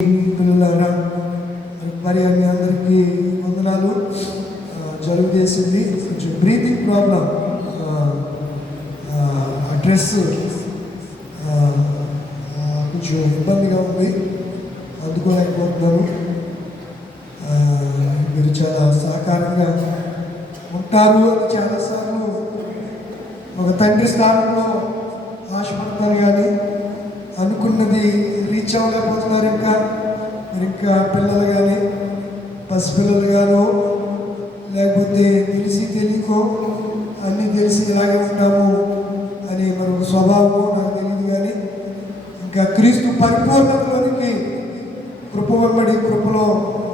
పిల్లలారా, మరి మీ అందరికీ వందనాలు. జలుబు చేసింది, కొంచెం బ్రీతింగ్ ప్రాబ్లం, డ్రెస్ కొంచెం ఇబ్బందిగా ఉంది, అందుకోలేకపోతున్నాను. మీరు చాలా సహకారంగా ఉంటారు అని చాలాసార్లు ఒక తండ్రి స్థానంలో ఆశపడతారు, కానీ అనుకున్నది రీచ్ అవ్వలేకపోతున్నారు. ఇంకా పిల్లలు కానీ పసిపిల్లలు గాను, లేకపోతే తెలిసి తెలియకో అన్నీ తెలిసి ఇలాగే ఉంటాము అని మరొక స్వభావం నాకు తెలియదు. కానీ ఇంకా క్రీస్తు పరిపూర్ణతలోనికి కృప వెంబడి కృపలో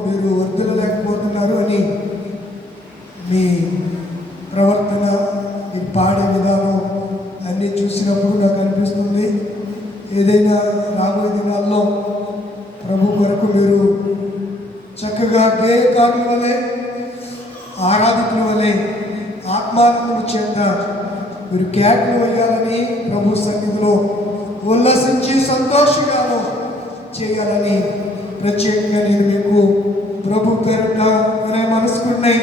మీరు వర్ధిల్లలేకపోతున్నారు అని మీ ప్రవర్తన, మీరు పాడే విధానం అన్నీ చూసినప్పుడు నాకు అనిపిస్తుంది. ఏదైనా రాబోయే దినాల్లో ప్రభు కొరకు మీరు చక్కగా గేయకారుల వలె, ఆరాధకుల వలె ఆత్మానందము చేత మీరు కేకలు వేయాలని, ప్రభు సన్నిధిలో ఉల్లసించి సంతోషంగాను చేయాలని ప్రత్యేకంగా నేను మీకు ప్రభు పేరిట వినయ మనసుకున్నాయి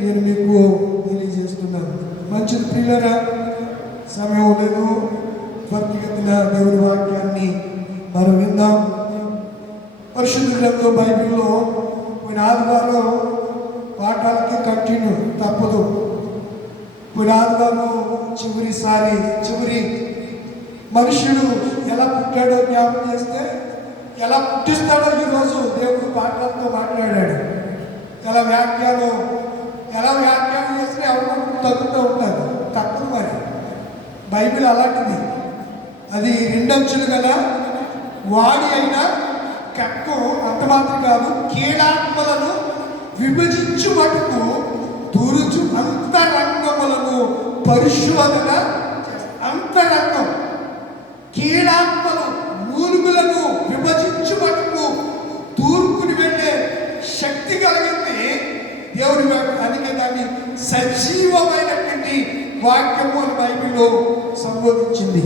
నేను మీకు తెలియజేస్తున్నాను. మంచిది ప్రియులారా, సమయం లేదు, భక్తిగతిన దేవుని వాక్యాన్ని మనం విందాం. పరిశుద్ధ గ్రంథం బైబిల్లో పోయిన ఆదివారం పాఠాలకి కంటిన్యూ తప్పదు. పోయిన ఆదివారం చివరి మనుషుడు ఎలా పుట్టాడో జ్ఞాపకం చేస్తే, ఎలా పుట్టిస్తాడో ఈరోజు దేవుడు పాఠాలతో మాట్లాడాడు. ఎలా వ్యాఖ్యానం చేస్తే ఎవరు తగ్గుతూ ఉంటారు, తప్పదు. మరి బైబిల్ అలాంటిది, అది రెండంచులు గల వాడి అయినా కక్కు అంత మాత్రం కాదు, కీడాత్మలను విభజించు మటుకు దురుచు అంతరంగములను పరిశోధన, అంతరంగం కీడాత్మలు మూలుగులను విభజించు మటుకు తూర్పుని వెళ్ళే శక్తి కలిగింది దేవుని వాక్యం. అందుకే దాన్ని సజీవమైనటువంటి వాక్యము అని బైబిల్లో సంబోధించింది.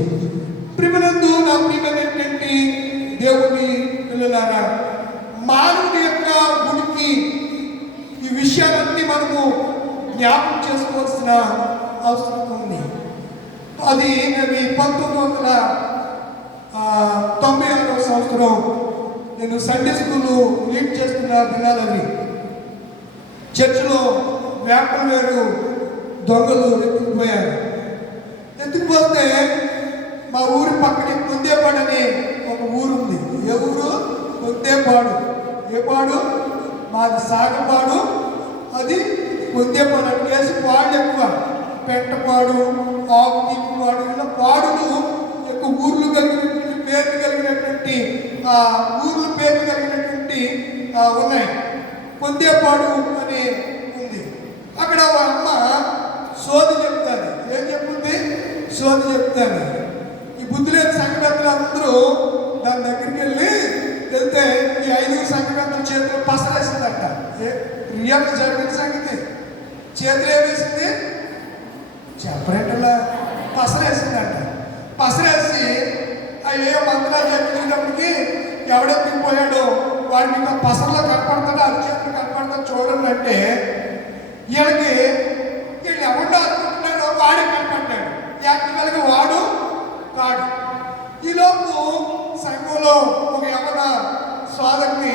ప్రియమైనందు నా ప్రియమైనటువంటి దేవుని పిల్లలారా, మానవుడి యొక్క ఉనికి, ఈ విషయాలన్నీ మనము జ్ఞాపకం చేసుకోవాల్సిన అవసరం ఉంది. అది 1996 సంవత్సరం నేను సండే స్కూల్ లీడ్ చేస్తున్న దినాలవి. చర్చిలో వేపల వేరు దొంగలు ఎత్తుకుపోతే మా ఊరి పక్కనే కొందేపాడు అనే ఒక ఊరు ఉంది. ఏ ఊరు? కొందేపాడు. ఏ పాడు? మాది సాగపాడు, అది కొందేపాడు. అని కేసు పాడు ఎక్కువ, పెంటపాడు, ఆకుతీపాడు, ఇలా పాడులు ఎక్కువ ఊర్లు కలిగినటువంటి పేర్లు కలిగినటువంటి ఊర్లు పేర్లు కలిగినటువంటి ఉన్నాయి. కొందేపాడు అనే ఉంది. అక్కడ అమ్మ సోది చెప్తాను. ఏం చెప్తుంది? సోది చెప్తాను. ఈ బుద్ధి లేని సంఘటనలు అందరూ దాని దగ్గరికి వెళ్తే ఈ 5 సంఘటనల చేతిలో పసరేసిందట. రియల్ జరిగిన సంగతి. చేతులు ఏమేసింది? చెప్పరేటలా పసరేసిందట. పసరేసి ఏ మంత్రాలు చెప్పించినప్పటికీ ఎవడెత్తిపోయాడో వాడికి ఇంకా పసరలో కనపడతాడు, అరిచేతులు కనపడతాడు చూడండి అంటే, వీళ్ళు ఎవడో అనుకుంటున్నాడో వాడే కనపడ్డాడు. యాక్చువల్గా వాడు కాడు. ఈలోపు సంఘంలో ఒక యవన సోదరిని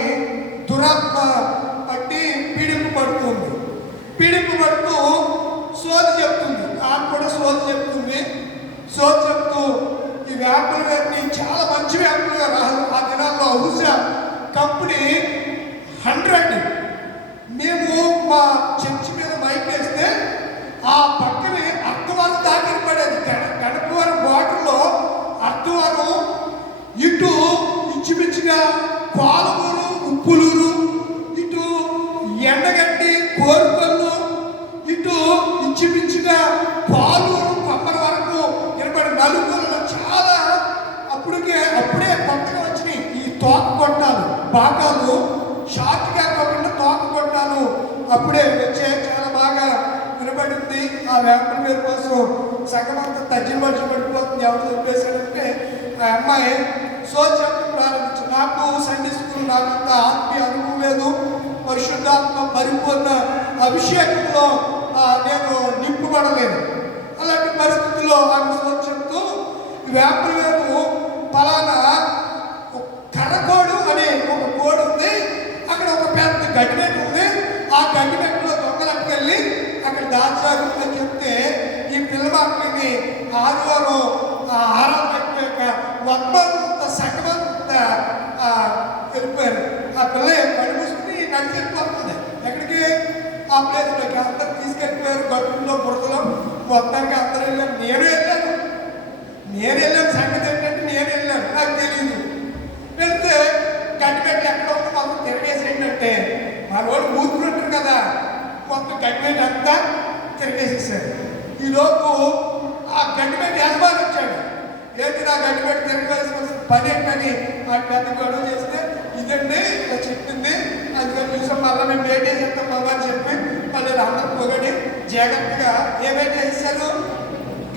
దురాత్మ పట్టి పీడింపు పడుతూ సోది చెప్తుంది. ఆమె కూడా సోది చెప్తుంది. సోది చెప్తూ ఈ వ్యాపార గారిని చాలా మంచి వ్యాపారుగా ఆ దినాల్లో హౌసా కంపెనీ 100. మేము మా చర్చి మీద మైక్ వేస్తే ఆ పక్కనే అర్థవారం దాటి పడేది. గణపవరం బార్డర్లో అర్థవారం ఇటు ఇంచుమించుగా పాలమూరు, ఉప్పులూరు, ఇటు ఎండగట్టి, కోరుకొల్లు, ఇటు ఇంచుమించుగా పాలూరు, కొమ్మల వరకు నిలబడి నలుగురులో చాలా అప్పుడే కొత్తగా వచ్చినాయి ఈ తోక కొట్టాలు, బాకాలు షార్ట్గా కాకుండా తోక కొట్టాలు అప్పుడే వచ్చే చాలా బాగా వినబడింది. ఆ వ్యాపార పేరు కోసం సగమంతా తజ్జి మర్చి పడిపోతుంది. ఎవరు చెప్పేశాడంటే ఆ అమ్మాయి సోచడం ప్రారంభించాను. నాకు సండే స్కూల్ నాకంత ఆత్మీయ అనుభవం లేదు. పరిశుద్ధాత్మ పరిపూర్ణ అభిషేకంలో నేను నింపబడలేదు. అలాంటి పరిస్థితుల్లో ఆమె సోచంతో వేపరవేరు పలానా కర్రకోడు అనే ఒక కోడు ఉంది, అక్కడ ఒక పెద్ద గడ్డిమెట్టు ఉంది, ఆ గడ్డిమెట్టులో దొంగలకు వెళ్ళి అక్కడ దాచారు అని చెప్తే ఈ పిల్లవాడిని ఆదివారం ఆరాధన యొక్క వద్దంత సగమంత వెళ్ళిపోయారు. ఆ పిల్ల కడుపుసుకుని నడిచి వెళ్ళిపోతుంది. ఎక్కడికి? ఆ ప్లేస్లోకి అందరు తీసుకెళ్ళిపోయారు. గట్టుల్లో బురదలో మొత్తానికి అందరూ వెళ్ళాను. నేను వెళ్ళాను. సంగతి ఏంటంటే నేను వెళ్ళాను, నాకు తెలియదు. వెళ్తే గడ్డిపెట్టి ఎక్కడ ఉందో మొత్తం తిరగేసి ఏంటంటే మన వాళ్ళు ఊరుకుంటారు కదా, మొత్తం గడ్డిపెట్టి అంతా తిరగేసేసారు. ఈలోపు ఆ గడ్డిపెట్టి యజమాని వచ్చాడు. ఏంటి నా గడ్డిపెట్టి తిరగవలసిన పని ఏంటని ఆ పెద్ద గొడవ చేస్తే ఇదండి ఇలా చెప్పింది, అందుకని చూసాం మళ్ళీ మేము వెయిట్ చేసేస్తాం బాబా అని చెప్పి మళ్ళీ అందరూ పొగడి జాగ్రత్తగా ఏమైతే చేశారు,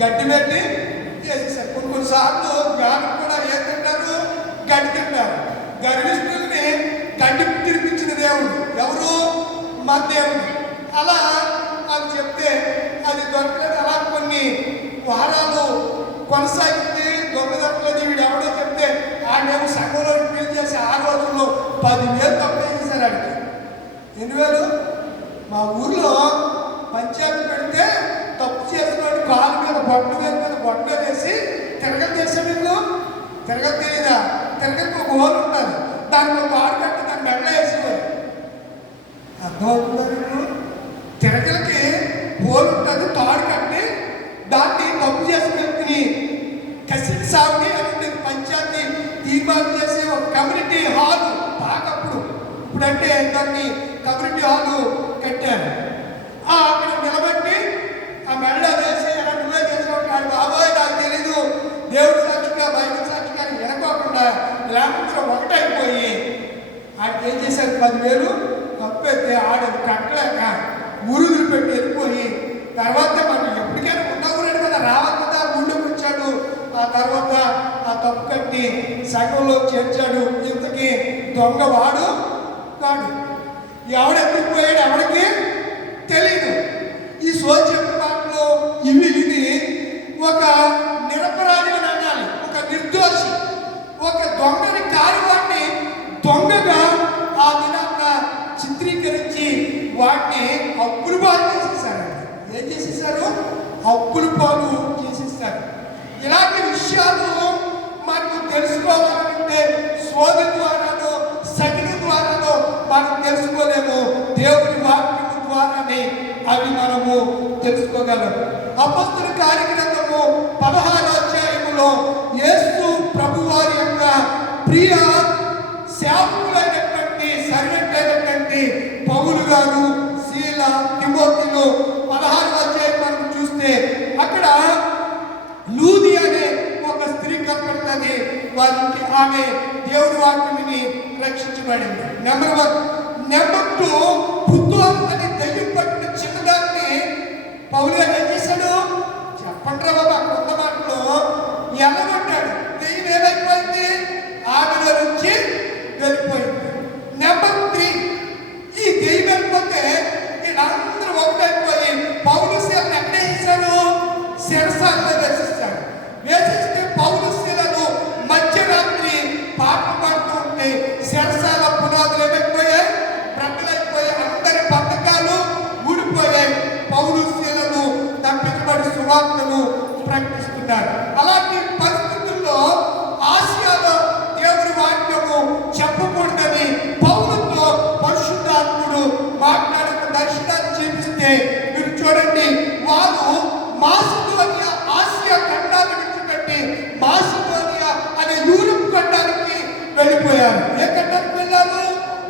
గడ్డి పెట్టి చేసేసారు. కొన్నిసార్లు జ్ఞానం కూడా ఏం తింటారు, గడ్డి తింటారు. గర్విష్ఠుల్ని గడ్డి తినిపించిన దేవుడు ఎవరు? మా దేవుడు. అలా అని చెప్తే అది దొరకలేదు. అలా కొన్ని వారాలు కొనసాగింది. దొంగదొంగలని వీడు ఎవడో చెప్తే ఆడేమో సగంలో ఫీల్ చేసి ఆ రోజుల్లో 10,000 తప్పు చేసేసారు. ఆడికి 8,000. మా ఊర్లో పంచాయతీ పెడితే తప్పు చేసిన వాడు కాలు మీద బొట్టు వేసి తిరగలు చేసాడు. తిరగలు తెలియదా? తిరగలికి ఒక హోల్ ఉంటుంది, దానికి ఒక ఆడు కట్టి దాన్ని మెడ వేసేవారు. అర్థమవుతుందా మీకు? తిరగలకి హోల్ ఉంటుంది, తాడు కట్టి దాన్ని తప్పు చేసిన వ్యక్తిని కసిటి సాగుని అంటే పంచాయతీ తీర్మానం చేసి ఒక కమ్యూనిటీ హాల్ పాకప్పుడు ఇప్పుడంటే దాన్ని కమ్యూనిటీ హాల్ కట్టారు. అక్కడ నిలబెట్టి ఆ మెడ వేసి నువ్వే చేసుకుంటాడు. బాబోయ్ నాకు తెలీదు, దేవుడి సాక్షిగా బైబిల్ సాక్షిగా వినకోకుండా లేకపోతే ఒకటైపోయి ఆయన ఏం చేశారు, 10,000 తప్పైతే ఆడది కట్టలేక ఊరుదులు పెట్టి వెళ్ళిపోయి తర్వాత మనం ఎప్పటికైనా ఉండకూడదు కదా, రావాలి కదా, ఊళ్ళోకి వచ్చాడు. ఆ తర్వాత ఆ తప్పు కట్టి సగంలో చేర్చాడు. ఇంతకీ దొంగవాడు కాడు. ఎవడెత్తుకుపోయాడు ఎవడికి తెలీదు. ఈ సోచపు మాటలో ఇవి ఒక నిరపరాధి అని అనాలి, ఒక నిర్దోషి, ఒక దొంగని కానివాడిని దొంగగా ఆ దినాన్న చిత్రీకరించి వాటిని అప్పులు పాలు చేసేసారండి. ఏం చేసేసారు? అప్పులు పాలు చేసేసారు. ఇలాంటి విషయాలు మనకు తెలుసుకోవాలంటే శోధ ద్వారానో సగిన ద్వారానో మనం తెలుసుకోలేము. దేవుని వాక్యము ద్వారానే అవి మనము తెలుసుకోగలం. అపొస్తలుల కార్యగ్రంథము 16వ అధ్యాయములో యేసు ప్రభువారి యొక్క ప్రియ సేవకులైనటువంటి సర్వెంట్ అయినటువంటి పౌలు గారు, శీల, తిమోతిలో 16వ అధ్యాయం మనం చూస్తే అక్కడ లూది అనే ఒక స్త్రీ కనపడుతుంది. వారికి ఆమె దేవుని వాక్యముని రక్షించబడింది. నెంబర్ 1. నెంబర్ 2, పుత్తూరు అనే దయ్యం పట్టిన చిన్నదాన్ని పౌలు గారు ఏం చేశాడు చెప్పండి బాబా, కొత్త మాటలో ఎల్లగొట్టాడు. దెయ్యం ఏమైపోయింది? ఆమెలో నుంచి వెళ్ళిపోయింది. నెంబర్ 3, ఈ దెయ్యం వెళ్ళిపోతే వీళ్ళందరూ ఒకటైపోయి పౌలు శీలను ఎక్కడేసాడు? శిరసాలలో వేసిస్తాడు. వేసిస్తే పౌలు శీలను మధ్యరాత్రి పాటలు పాడుతూ ఉంటే శిరసాల పునాదులు ఏమైపోయాయి? బ్రద్దలైపోయి అందరి పథకాలు ఊడిపోయాయి. పౌలు శీలను తప్పించబడి సువార్తను ప్రకటిస్తున్నారు. అలాంటి పరిస్థితుల్లో ఆసియాలో దేవుని వాక్యము చెప్పకూడదని పౌలుతో పరిశుద్ధాత్ముడు మాట్లాడిన దర్శనాన్ని చూపిస్తే మీరు చూడండి, వారు మాసిదోనియా ఆసియా ఖండాన్ని విడిచిపెట్టి మాసిదోనియా అనే యూరప్ ఖండానికి వెళ్ళిపోయారు. ఏ ఖండానికి వెళ్ళారు?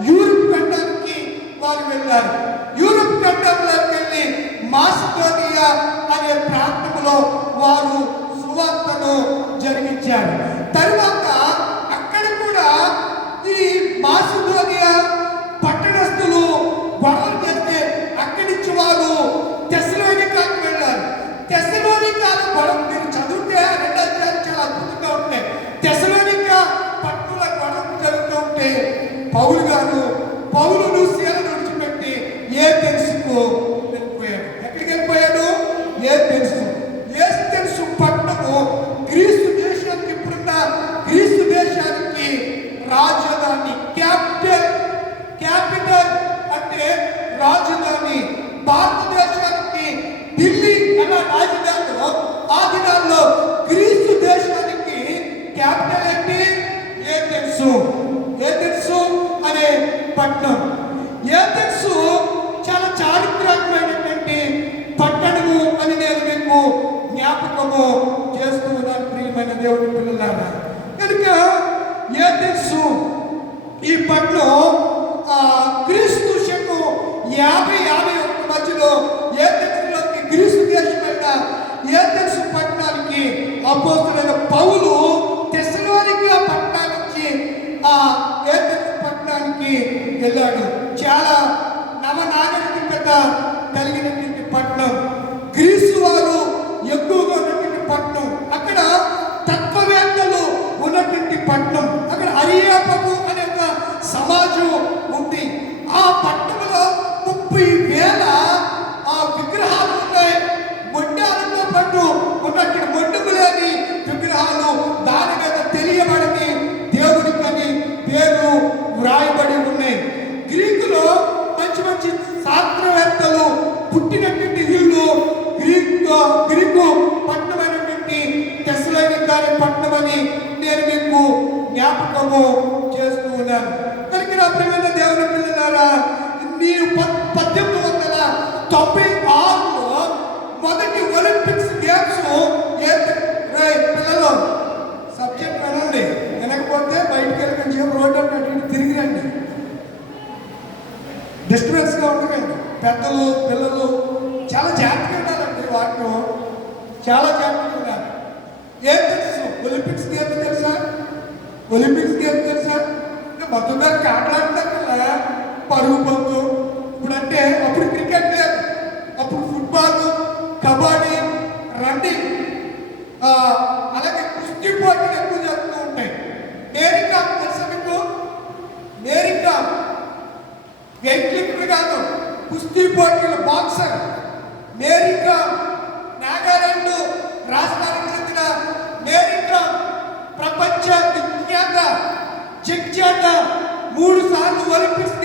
యూరప్ ఖండానికి వారు వెళ్ళారు. యూరప్ ఖండంలోకి వెళ్ళి మాసిదోనియా అనే ప్రాంతంలో వారు సువార్తను జరిగించారు. తరువాత అక్కడ కూడా ఈ మాసిదోనియా పట్టణస్థులు గొడవలు చేస్తే అక్కడి నుంచి వారు తెస్సలోనికాకు వెళ్ళారు. తెస్సలోనికాల గొడవ మీరు చదివితే 2 అధ్యాయాలు చాలా అద్భుతంగా ఉంటాయి. తెస్సలోనికా పట్టణం. ఏథెన్సు చాలా చారిత్రాత్మకమైనటువంటి పట్టణము అని నేను మీకు జ్ఞాపకము చేస్తూ ఉన్నాను ప్రియమైన దేవుని పిల్లలారా. కనుక ఏథెన్సు ఈ పట్టణం క్రీస్తు శకం 50-51 మధ్యలో ఏథెన్సులోకి గ్రీసు దేశమైన ఏథెన్సు పట్టణానికి అపోస్తలుడైన పౌలు తెస్సలోనిక పట్టణానికి ఏథెన్సు పట్టణానికి వెళ్ళాడు. చాలా నవనాగరికత కలిగినటువంటి పట్టణం, గ్రీసు వారు ఎక్కువగా ఉన్నటువంటి పట్టణం, అక్కడ తత్వవేత్తలు ఉన్నటువంటి పట్టణం, అక్కడ అరియాపకు అనే ఒక సమాజం ఉంది. ఆ పట్టణంలో 30,000 విగ్రహాలు ఉన్నాయి. మొండాలతో పాటు ఉన్నటువంటి మొండము లేని విగ్రహాలు, దాని మీద తెలియబడని దేవుడికని పేరు వ్రాయబడి ఉన్నాయి. గ్రీకులో మంచి మంచి శాస్త్రవేత్తలు పుట్టినటువంటి ఇల్లు గ్రీకు పట్టణమైనటువంటి తెస్సలోనిక పట్టణం అని నేను మీకు జ్ఞాపకము చేస్తూ ఉన్నాను. కనుక నా ప్రియమైన దేవుని పిల్లలారా, మీరు 1896లో మొదటి ఒలింపిక్స్ గేమ్స్ పిల్లలు సబ్జెక్ట్ వినండి, వినకపోతే బయటకు వెళ్ళి రోడ్డు అంటే తిరిగి రండి, డిస్టర్బెన్స్గా ఉండకండి. పెద్దలు పిల్లలు చాలా జాగ్రత్తగా ఉండాలండి, వాటిలో చాలా జాగ్రత్తగా ఉండాలి. ఏం తెలుసు ఒలింపిక్స్ గేమ్ తెలుసా? ఒలింపిక్స్ గేమ్ తెలుసా? మొత్తం మీద ఆటలాడతారు కదా, పరుగు పందు. ఇప్పుడంటే అప్పుడు క్రికెట్ లేదు, అప్పుడు ఫుట్బాల్, కబడ్డీ, రన్నింగ్, అలాగే కుస్తీ పోటీలు ఎక్కువ జరుగుతూ ఉంటాయి. మేరీకామ్ తెలుసా మీకు? మేరీకామ్ వెయిట్ లిఫ్టర్ కాదు, కుస్తీ పోటీలు, బాక్సర్. మేరీకామ్ నాగాలాండ్ రాష్ట్రానికి చెందిన మేరీకామ్ ప్రపంచ విఖ్యాత జగ్జాత 3 సార్లు ఒలింపిక్స్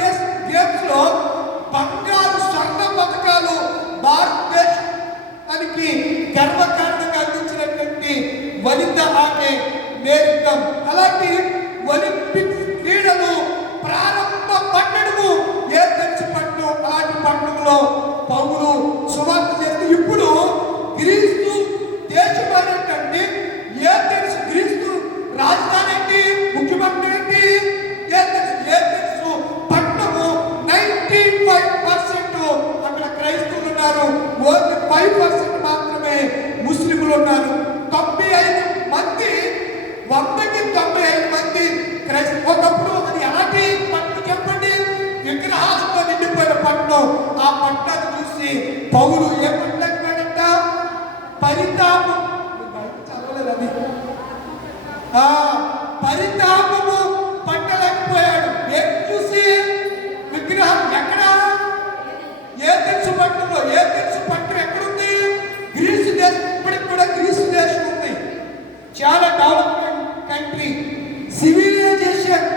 గేమ్స్ లో బంగారు స్వర్ణ పథకాలు భారతదేశానికి గర్వకారణంగా అందించినటువంటి వనిత ఆమె మేరీకామ్. అలాంటి ఒలింపిక్స్ క్రీడలు ప్రారంభ పట్టణము ఏథెన్సు పట్టణం. అలాంటి పట్టణంలో పౌలు సువార్త చేస్తూ ఇప్పుడు గ్రీసు దేశమైనటువంటి ఏథెన్సు, గ్రీసు రాజధాని ఏంటి, ముఖ్యమంత్రి ఏంటి? ఏథెన్సు పట్టణము 95% అక్కడ క్రైస్తవులు ఉన్నారు, ఓన్లీ 5% మాత్రమే ముస్లింలు ఉన్నారు. 95 మంది, 100కి 95 మంది క్రైస్తవులు. ఒకప్పుడు అది ఎలాంటి పట్టణం చెప్పండి? విగ్రహాలతో నిండిపోయిన పట్టణం. ఆ పట్టణాన్ని చూసి పౌలు ఏమంటాడంట? పరితాపం, చదవలేదు అది, పరితాపము పట్టలేకపోయాడు. ఏం చూసి? విగ్రహం. ఎక్కడ? ఏథెన్సు పట్టణంలో. ఏథెన్సు పట్టణం ఎక్కడుంది? గ్రీసు దేశం. ఇప్పటికి కూడా గ్రీసు దేశం ఉంది, చాలా డెవలప్మెంట్ కంట్రీ. సివిలైజేషన్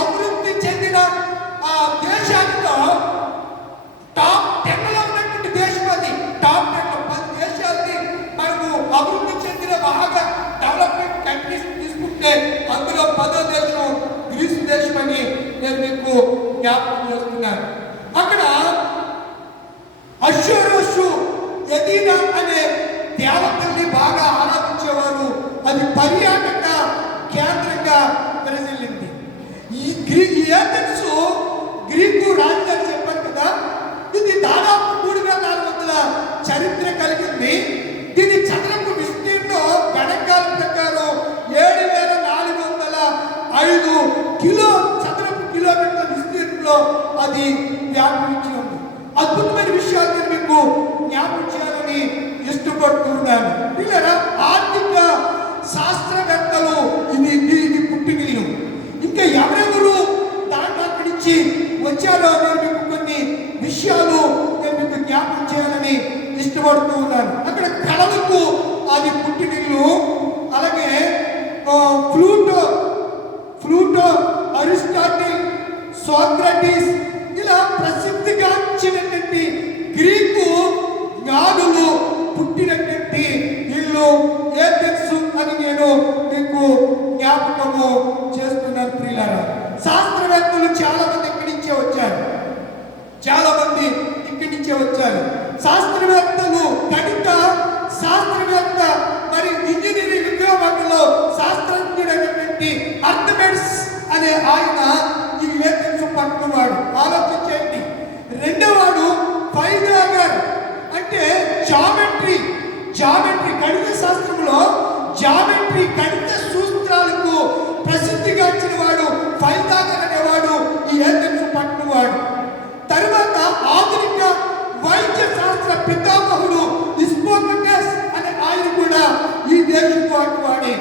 అభివృద్ధి చెందిన ఆ దేశాల్లో టాప్ 10లో ఉన్నటువంటి దేశం అది. టాప్ 10లో 10 దేశాలని మనము అభివృద్ధి చెందిన బాగా డెవలప్మెంట్ కంట్రీస్ తీసుకుంటే అందులో 10వ దేశం గ్రీసు దేశం అని నేను మీకు జ్ఞాపకం చేస్తున్నాను. అక్కడ అశ్వరోషు ఎదీనా అనే దేవతల్ని బాగా ఆరాధించేవారు. అది పర్యాటక కేంద్రంగా ప్రజలింది. ఈ ఏథెన్సు గ్రీకు రాజధాని చెప్పారు కదా, ఇది దాదాపు 3,400 చరిత్ర కలిగింది. దీని చదరపు విస్తీర్ణం గణాంకాల ప్రకారం 7,405 చదరపు కిలోమీటర్ల విస్తీర్ణంలో అది వ్యాపించి ఉంది. అద్భుతమైన విషయాలు నేను మీకు జ్ఞాపకం చేయాలని ఇష్టపడుతున్నాను. వీళ్ళరా ఆర్థిక శాస్త్రవేత్తలు ఇది పుట్టినిల్లు. ఇంకా ఎవరెవరు దాంట్లో అక్కడి నుంచి వచ్చారో నేను మీకు కొన్ని విషయాలు నేను మీకు జ్ఞాపకం చేయాలని ఇష్టపడుతూ ఉన్నాను. అక్కడ కళలకు అది పుట్టినిల్లు. అలాగే ప్లూటో, అరిస్టాటిల్, సోక్రటీస్ ఇలా ప్రసిద్ధిగాంచినటువంటి గ్రీకు జ్ఞానులు పుట్టినటువంటి ఇల్లు ఏథెన్సు అని నేను మీకు జ్ఞాపకము చేస్తున్నాను. ప్రియులారా, శాస్త్రవేత్తలు వచ్చారు. శాస్త్రవేత్తలు, గణిత శాస్త్రవేత్త, మరి ఇంజనీరింగ్ ఉద్యోగంలో శాస్త్రజ్ఞుడైనటువంటి అర్థమెటిక్స్ అనే ఆయన ఈ ఏథెన్స్ పట్టినవాడు. ఆలోచించేయండి. రెండోవాడు పైథాగరస్, అంటే జామెట్రీ గణిత శాస్త్రంలో జామెట్రీ గణిత సూత్రాలకు ప్రసిద్ధిగాంచిన వాడు పైథాగరస్ అనేవాడు ఈ ఏథెన్స్ పట్టినవాడు. తరువాత ఆధునిక వైద్య శాస్త్ర పితామహుడు హిప్పోక్రటస్ అనే ఆయన కూడా ఈ దేశపు వాడే.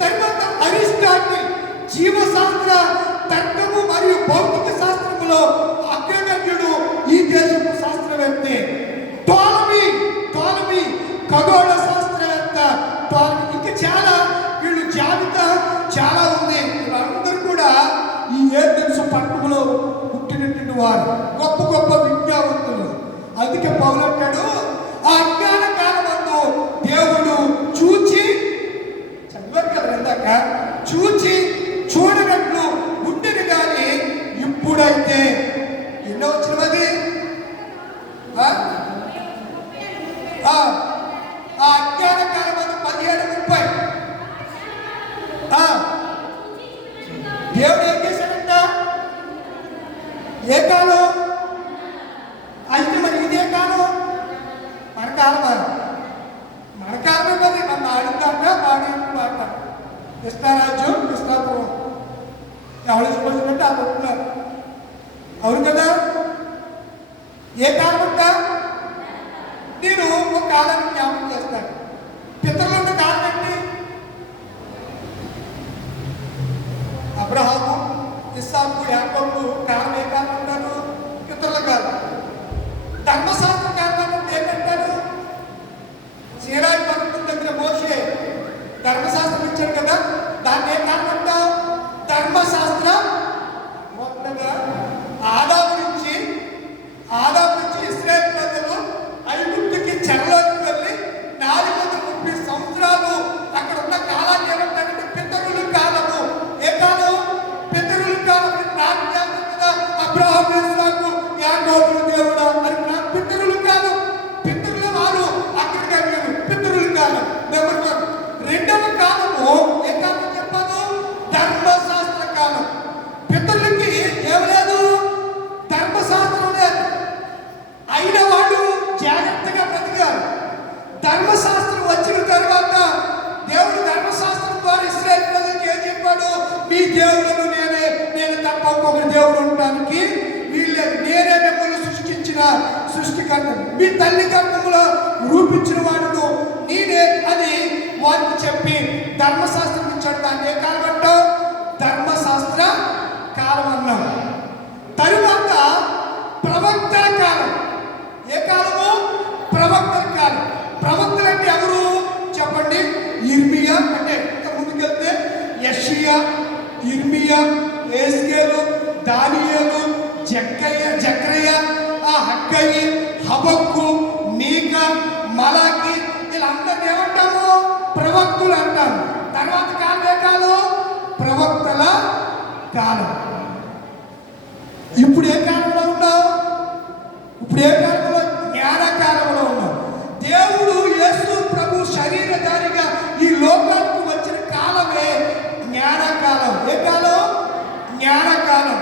తరువాత అరిస్టాటిల్ జీవశాస్త్ర, తర్కము మరియు భౌతిక శాస్త్రములో అగ్రగణ్యుడు ఈ దేశపు శాస్త్రవేత్తే. టోలమీ ఖగోళ శాస్త్రవేత్త. ఇంకా చాలా వీళ్ళు జాబితా చాలా ఉంది. వీళ్ళందరూ కూడా ఈ ఏథెన్స్ పట్టణంలో పుట్టినటువంటి వారు, గొప్ప గొప్ప విద్యావంతులు. అందుకే పౌలు అంటాడు, ఆ అజ్ఞాన కాలమందు దేవుడు చూచి, చదివారు కదా ఇందాక, చూచి చూడనట్లు ఉండేది కానీ ఇప్పుడైతే ఎన్నో వచ్చినది ఆ అజ్ఞాన కాలమందు 17:30 దేవుడు ఏం చేశాడంట? ఏ కాలం అయితే మరి ఇదే కాలం మన కాలమే మరి మన ఆడిందంట ఆడిమాట కృష్ణారాజ్యం కృష్ణాపురం ఎవరు ఇష్టపడుతుందంటే ఆ పట్టున్నారు. అవును కదా? ఏ కాలం అంట? నేను ఒక కాలాన్ని జ్ఞాపకం చేస్తాను. పితరులు ఉన్న కాలం ఏంటి? అబ్రహాము, ఇస్సాకు, యాకోబు కాలం ఏ కాలం అంటారు? పితరుల కాలం. ధర్మశాస్త్ర కాలం అంటే ఏంటంటారు? సీనాయి పర్వతం దగ్గర మోషే ధర్మశాస్త్రం ఇచ్చాడు కదా, దాన్ని ఏ కాలం అంటావు? ధర్మశాస్త్ర. మొత్తగా ఆదాము నుంచి ఇశ్రాయేలు ప్రజలు ఐగుప్తుకి చెరలోకి వెళ్ళి 430 సంవత్సరాలు అక్కడ ఉన్న కాలాన్ని ఏమంటారంటే పితరుల కాలము. ఏ కాలం? పితరుల కాలం. అబ్రహాము, ఇస్సాకు, యాకోబుల దేవుడా మరి పితరుల కాలం. పితరుల వారు అక్కడికి వెళ్ళారు. పితరుల కాలం నెంబర్ 1. రెండవ కాలము ఏ కాలం చెప్పాను? ధర్మశాస్త్ర కాలం. పితరులకి ఏం లేదు, ధర్మశాస్త్రం లేదు. అయిన వాళ్ళు జాగ్రత్తగా బ్రతికారు. ధర్మశాస్త్రం వచ్చిన తర్వాత దేవుడు ధర్మశాస్త్రం ద్వారా ఇశ్రాయేలు ప్రజలకు ఏం చెప్పాడు? మీ దేవులను నేను తప్ప ఇంకొకరి దేవుడు ఉండడానికి వీళ్ళేది. నేనే మిమ్మల్ని సృష్టించిన సృష్టికర్త, మీ తల్లి గర్భంలో రూపించిన వాడును నేనే అని వారికి చెప్పి ధర్మశాస్త్రం ఇచ్చాడు. దాన్ని ఏ కాలం అంటావు? ధర్మశాస్త్ర కాలం అన్నాం. తరువాత ప్రవక్తల కాలం. ఏ కాలము? ప్రవక్తల కాలం. ప్రవక్తలు అంటే ఎవరు చెప్పండి? ఇర్మియా, అంటే ముందుకెళ్తే యెషయా, ఇర్మియా, ఎస్కేలు, దానియేలు, జకర్య, హగ్గయి, హబక్కు, మీకా, మలాకి, వీళ్ళందరినీ ఏమంటాము? ప్రవక్తులు అంటాము. తర్వాత కాలం ఏ కాలం? ప్రవక్తల కాలం. ఇప్పుడు ఏ కాలంలో ఉన్నావు? ఇప్పుడు ఏ కాలంలో? జ్ఞాన కాలంలో ఉన్నావు. దేవుడు యేసు ప్రభు శరీరధారిగా ఈ లోకానికి వచ్చిన కాలమే జ్ఞానకాలం. ఏ కాలం? జ్ఞానకాలం.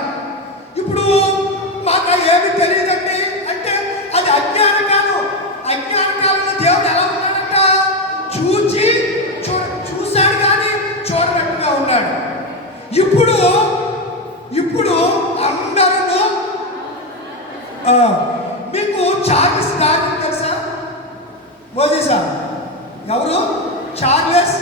ఇప్పుడు మాకు ఏమి తెలియదండి అంటే అది అజ్ఞాన కాలం. అజ్ఞాన కాలంలో దేవుడు ఎలా ఉన్నాడంట? చూశాడు కానీ చూడనట్టుగా ఉన్నాడు. ఇప్పుడు అందరూ మీకు చార్లెస్ డార్విన్ తెలుసా? మోజేసా? ఎవరు? Charles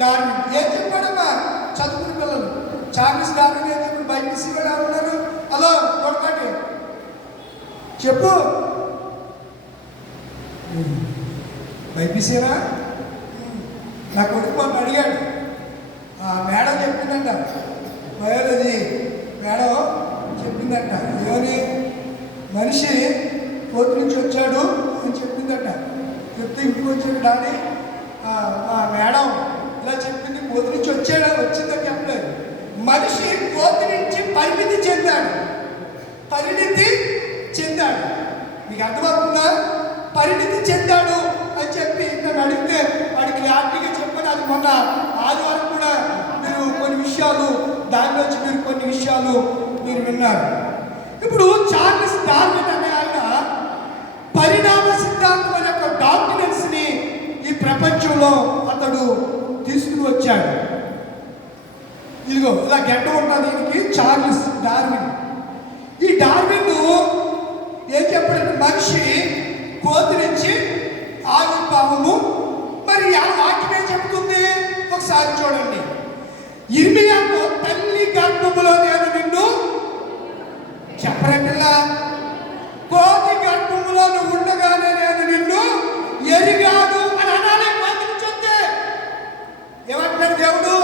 Darwin. ఏం చెప్పాడమ్మా చదువుకున్న పిల్లలు? చార్లెస్ డార్విన్ ఏం చెప్పాడు? బైబిల్ ఎవరు ఉన్నారు? హలో కొడకండి చెప్పు. బైబిసీరా? నా కొడుకు మొన్న అడిగాడు. మేడం చెప్పిందంట, బయాలజీ మేడం చెప్పిందంట, ఏమని? మనిషి కోతి నుంచి వచ్చాడు అని చెప్పిందట. చెప్తే ఇంటికి వచ్చాడు డాడీ, మా మేడం ఇలా చెప్పింది, కోతి నుంచి వచ్చిందని చెప్పలేదు. మనిషి కోతి నుంచి పరిణితి చెందాడు. మీకు అర్థమవుతుందా? పరిణితి చెందాడు అని చెప్పి నన్ను అడిగితే వాడికి క్లారిటీగా చెప్పాను. అది మొన్న ఆదివారం కూడా మీరు కొన్ని విషయాలు దానిలోంచి మీరు కొన్ని విషయాలు మీరు విన్నారు. ఇప్పుడు చార్లెస్ డార్విన్ అనే ఆయన పరిణామ సిద్ధాంతం అనే ఒక డాక్యుమెంట్స్ ని ఈ ప్రపంచంలో అతడు తీసుకుని వచ్చాడు. ఇదిగో ఇలా గడ్డ ఉంటుంది దీనికి, చార్లెస్ డార్విన్. ఈ డార్విన్ ఏం చెప్పాడంటే మనిషి కోతి నుంచి ఆవిర్భావము. మరి ఆ వాక్యం ఏం చెప్తుంది ఒకసారి చూడండి. ఇర్మియాకు తల్లి గర్భములో నేను నిన్ను చెప్పరండిలా, కోతి గర్భములో నువ్వు ఉండగానే నేను నిన్ను ఎరిగాను అని అనాలి. వాక్యం చెప్తే ఏమంటున్నాడు దేవుడు?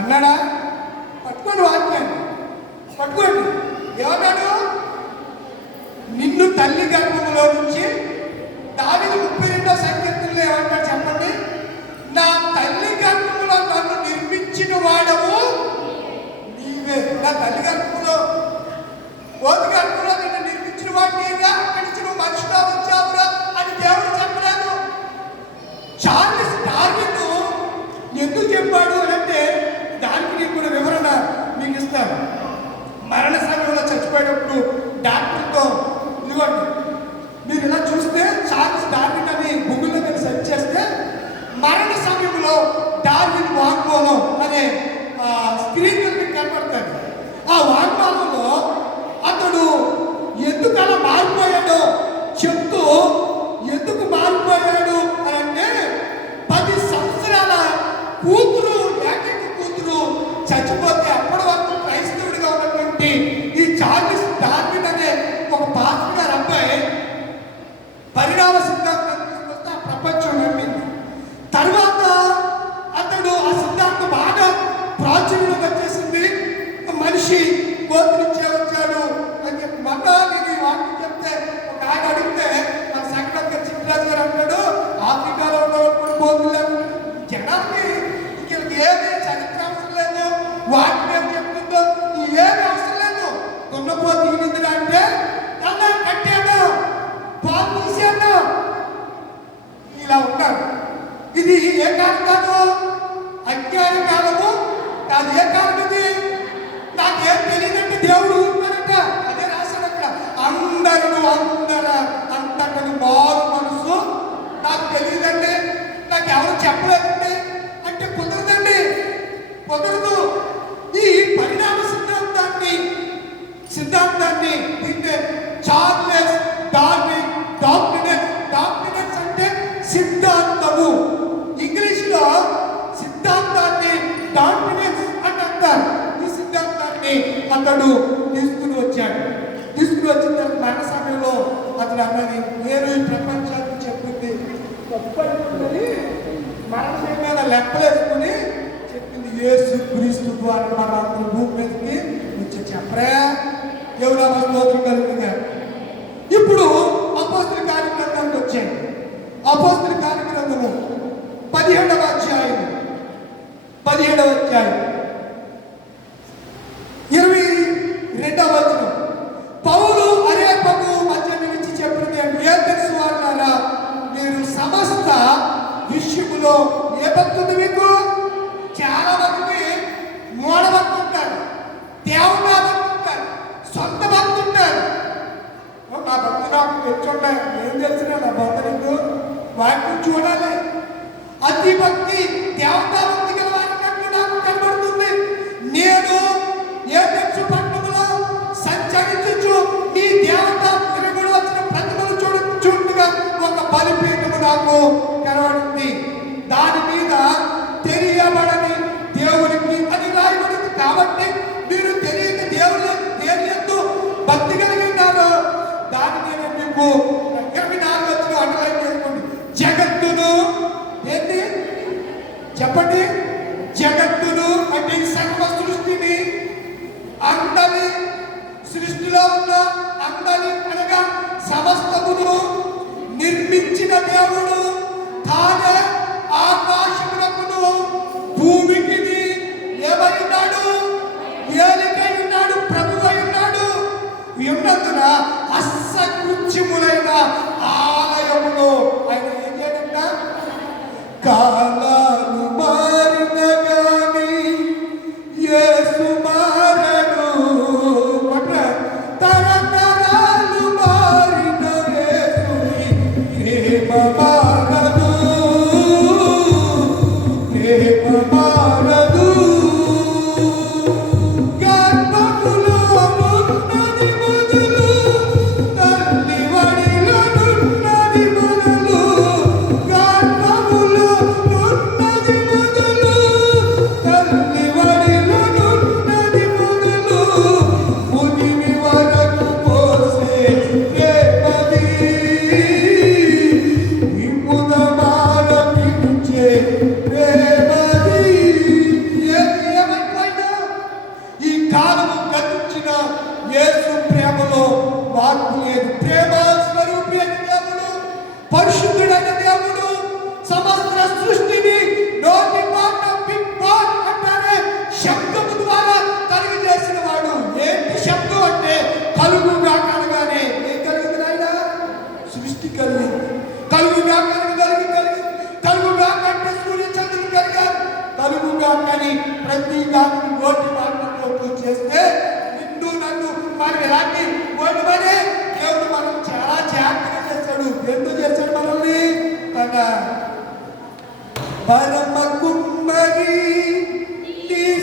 అన్నాడా? పట్టుకోండి వాక్యాన్ని, పట్టుకోండి. ఏమన్నాడు? నిన్ను తల్లి గర్భములో నుంచి. దావీదు 32వ సంకీర్తనలో ఏమంటాడు చెప్పండి? నా తల్లి గర్భములో నన్ను నిర్మించిన వాడవు నీవే. నా తల్లి గర్భములో, కోతి గర్భంలో నిన్ను నిర్మించిన వాడు నీవే, అక్కడి నుంచి నువ్వు మనిషిగా వచ్చావురా అని దేవుడు చెప్పలేదు. చార్లెస్ డార్విన్ ఎందుకు చెప్పాడు అంటే దానికి నేను కూడా వివరణ మీకు ఇస్తాను. మరణ సమయంలో చచ్చిపోయేటప్పుడు డాక్టర్తో ఇదిగోండి మీరు ఇలా చూస్తే చార్లెస్ డార్విన్ అని గూగుల్లో మీరు సెర్చ్ చేస్తే మరణ సమయంలో డార్విన్ వాగ్మూలం అనే స్క్రీన్ మీకు కనపడుతుంది. ఆ వాగ్మూలంలో అతడు ఎందుకు అలా మారిపోయాడో చెప్తూ, ఎందుకు మారిపోయాడు అని అంటే 10 సంవత్సరాల కూతురు, ఏకైక కూతురు చచ్చిపోతే అప్పటి వరకు క్రైస్తవుడిగా ఉన్నటువంటి ఈ చార్లెస్ డార్విన్ అనే ఒక పాస్టర్ గారు అబ్బాయి పరిణామ సిద్ధాంతం తీసుకొస్తే ఆ ప్రపంచం నమ్మింది. తర్వాత అతడు ఆ సిద్ధాంతం బాగా ప్రాచుర్యం వచ్చేసింది. మనిషి కోతి నుంచే వచ్చాడు అని చెప్పి మళ్ళా నేను ఈ వాక్యం చెప్తే ఒక ఆయన అడిగితే మన సంఘటన చిట్రాజు గారు అంటాడు, ఆఫ్రికాలో ఉన్నప్పుడు కోతులు జనానికి వీళ్ళకి ఏమి చరిత్ర అవసరం లేదు, వాక్యం ఏం చెప్తుందో ఏమి అవసరం లేదు. దున్నపోతు దిగిందిరా అంటే అలా కట్టాడు, పాలు తీసాడు, ఇలా ఉన్నాడు. ఇది ఏ కాలం కాదు, అజ్ఞాన కాలము కాదు. ఏ కాలం ఇది? నాకేం తెలియదంటే దేవుడు ఉన్నాడంట, అదే రాశాడు అక్కడ. అందరూ అంతటను మారు మనసు నాకు తెలియదండి, నాకు ఎవరు చెప్పలేదండి అంటే కుదరదండి, కుదరదు. ఈ పరిణామ సిద్ధాంతాన్ని దీంట్లో చార్లెస్ డార్విన్ డాక్యుమెంట్స్ అంటే సిద్ధాంతము. ఇంగ్లీష్లో సిద్ధాంతాన్ని డాక్యుమెంట్స్ అని అంటారు. ఈ సిద్ధాంతాన్ని అతడు తీసుకుని వచ్చాడు. తీసుకుని వచ్చిన తర్వాత మరణ సమయంలో అతడు అన్నది, నేను ఈ ప్రపంచానికి చెప్పింది తప్పని మరణ సమయంలో లెక్కలేసుకుని చెప్పింది యేసు క్రీస్తు ద్వారా మన అందరూ భూమి మీదకి వచ్చి చెప్పరా. దేవుడు స్తోత్రం కలుగుతుంది. ఇప్పుడు అపోస్తలుల కార్యగ్రంథానికి వచ్చాయి. అపోస్తలుల కార్యగ్రంథము 17వ అధ్యాయం 22వ వచనం. పౌలు అరేపగు మధ్య నిలిచి చెప్పినది ఏ తెలుసు వారులారా, మీరు సమస్త విషయములో ఏ భక్తి ఉంది మీకు? చాలా మంది మూఢ భక్తి ఉంటారు, దేవుని భక్తి ఉంటారు, సొంత భక్తి ఉంటారు. నా భక్తి నాకు తెచ్చుంటాయి, ఏం తెలిసిన నా భక్తి నీకు వాటిని చూడాలి. అతి భక్తి, దేవతా భక్తి గల వారికి నాకు కనబడుతుంది. నేను ఏ తెలుసు పట్టణంలో సంచరించు నీ దేవత తిరుగుడు వచ్చిన ప్రతిమను చూడగా ఒక బలిపీఠము నాకు కనబడింది. దాని మీద తెలియబడని దేవునికి అని రాయబడింది. కాబట్టి మీరు తెలియక దేవుని ఎందు భక్తి కలిగి ఉన్నారు. దాని నేను మీకు 24 వచ్చిన అండర్లైన్ చేసుకోండి. జగత్తును ఏంటి చెప్పండి? జగత్తును అంటే ఈ సర్వ సృష్టిని, అందరి సృష్టిలో ఉన్న అందరి అనగా సమస్తమును నిర్మించిన దేవుడు తానే ఆకాశమునకును భూమికి ఏమైనాడు? ఏలికై ఉన్నాడు, ప్రభువై ఉన్నాడు. ఉన్నందున అసత్య నిత్యములైన ఆలయములో ఆయన ఏం చేయడంట? కాలాలు మారిన గాని యేసు మారడు. తరతరాలు మారిన యేసుని ప్రేమ మారదు, ప్రేమ మారదు. గర్భములో ఉన్నది మొదలు, తల్లి వడిలో ఉన్నది మొదలు. గర్భములో ఉన్నది మొదలు, తల్లి వడిలో ఉన్నది మొదలు. ముదిమి వరకు పోసే ప్రేమది, విముదమాల పిలిచే ప్రేమది. ఏమైపోయినా ఈ కాలము గతించిన యేసు ప్రేమలో మార్పు లేదు. ప్రేమ స్వరూపి అయిన దేవుడు, పరిశుద్ధుడైన దేవుడు, సమస్త సృష్టిని నోటి మాట బిగ్ బాడ్ అంటారే శబ్దము ద్వారా కలిగి చేసిన వాడు. ఏంటి శబ్దం అంటే? కలుగుగా కలగానే ఏం కలిగింది నాయన? సృష్టి కలిగింది. కలుగుగా కలుగుగా కంటే సూర్య చంద్రులు కలిగారు. కలుగుగా కానీ ప్రతి దాన్ని నోటి మాటతో చేస్తే నిన్ను నన్ను మనం ఎలాంటి ఓడిమనే దేవుడు మనం చాలా జాగ్రత్తగా చేశాడు. ఎందుకు చేశాడు మనల్ని? తన పరమ కుమ్మరి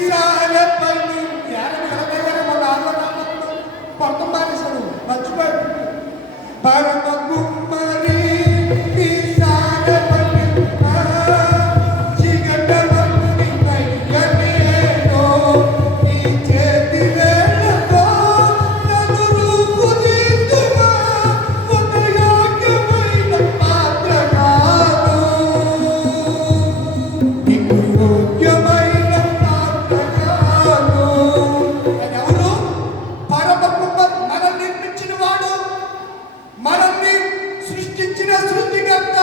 సారపని పట్టం మానేశాడు, మర్చిపోయాడు. పరమ కుమ్మరి సారపని చిగటవని నయ్యనేనో నీ చేతి వేళ్ళతో నన్ను రూపుదిద్దుమా. ఒక యోగ్యమైన పాత్ర కాదు, నీకు యోగ్యమైన పాత్ర కాదు. ఆయన ఎవరు? పరమ కుమ్మరి, మనల్ని నిర్మించిన వాడు, మనల్ని సృష్టించిన సృష్టికర్త.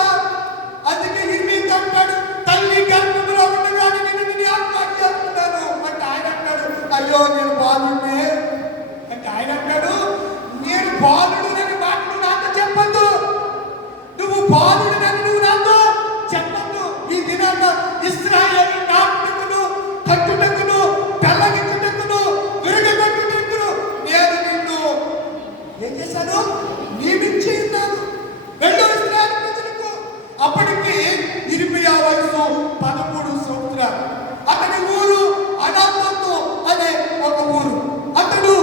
అందుకే నిర్మించి అంటాడు, తల్లి గర్భంలో ఉండగానే నేను ఆత్మహత్య చేస్తున్నాను అంటే ఆయన అంటాడు, అయ్యో నేను బాలుడినే అంటే ఆయన అంటాడు, నేను బాలుడునని మాటలు నాతో చెప్పద్దు, నువ్వు బాలుడునని నువ్వు నాతో చెప్పద్దు. ఈ దినాన్న ఇశ్రాయేలు నాటుటకును కట్టుటకును పెళ్ళగించుటకును విరగగొట్టుటకును నేను నిన్ను ఏం చేశాను? నియమించి ఉన్నాను. వెళ్ళు ఇశ్రాయేలు ప్రజలకు. అప్పటికి ఇర్మియా వయసు 13 సంవత్సరాలు. అతని ఊరు అనాతోతు అనే ఒక ఊరు. అతడు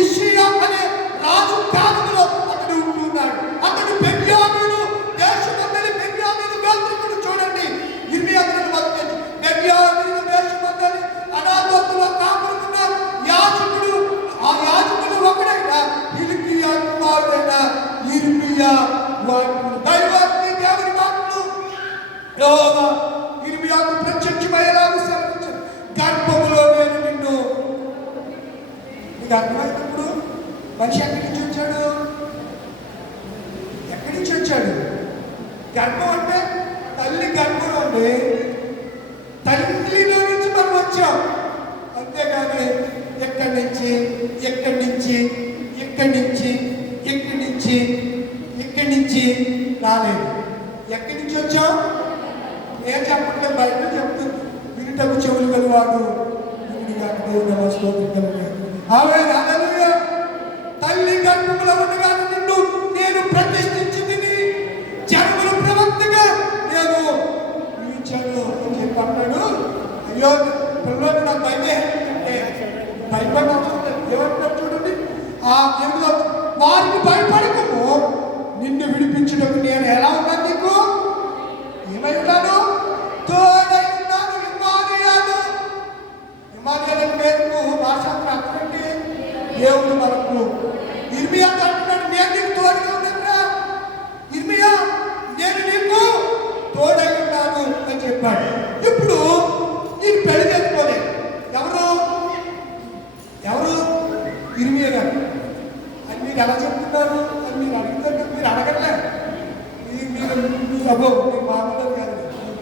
ఇష్షియా అనే రాజు కాలంలో అతడు ఉంటున్నాడు. అతడు బెన్యామీను దేశమందలి బెన్యామీను గోత్రికుడు. చూడండి, ఇర్మియా బెన్యామీను దేశమందలి అనాతోతులో కాపురమున్న యాజకుడు. ఆ యాజకుడు ఒకడైన హిల్కీయా కుమారుడైన ఇర్మియా వాడు దైవాన్ని దేవుని మాటలు యెహోవా ఇర్మియాకు ప్రత్యక్షమయ్యేలాగా సెలవిచ్చాడు. గర్భములో నేను నిన్ను. నీకు అర్థమైనప్పుడు మనిషి ఎక్కడి నుంచి వచ్చాడు? ఎక్కడి నుంచి వచ్చాడు? గర్భం అంటే తల్లి గర్భంలో ఉండి తల్లిలో నుంచి మనం వచ్చాం. అంతేగాని ఎక్కడి నుంచి ఎక్కడి నుంచి ఎక్కడి నుంచి ఎక్కడి నుంచి ఎక్కడి నుంచి రాలేదు. ఎక్కడి నుంచి వచ్చాం? ఏం చెప్పట్లేదు, బయట చెప్తుంది. వినుటకు చెవులు గలవాడు వినుడిగా దేవుని స్తోత్రం కలుగును. ఆమేన్, హల్లెలూయా. తల్లి గర్భంలో ఉండగానే నిన్ను నేను ప్రతిష్ఠించి తిని జనముల ప్రవక్తగా నేను నియమించాను అని చెప్పి అన్నాడు. అయ్యో పిల్లలు నాకు భయమే భయపడి ఏమంటారు చూడండి. ఆ దేవుడు వారికి భయపడకము, నిన్ను విడిపించుటకు నేను ఎలా ఉన్నాను? నీకు ఏమై ఉన్నాను? తోడై ఉన్నాను. ఇమ్మానుయేలు. ఇమ్మానుయేలు పేరుకు భాషాంతరం అర్థం ఏంటి? దేవుడు మనకు. ఇర్మియా అంటున్నాడు, నేను నీకు తోడుగా ఉన్నానురా. ఇర్మియా, నేను నీకు తోడై ఉన్నాను అని చెప్పాడు. ఇప్పుడు నేను పెళ్లి చేసుకోలేదు. ఎవరు? ఇర్మియా గారు. అని మీరు ఎలా చెప్తున్నారు అని మీరు అడుగుతారు. మీరు అడగట్లే. మీరు అబ్బో మీరు మాట్లాడారు కాదు.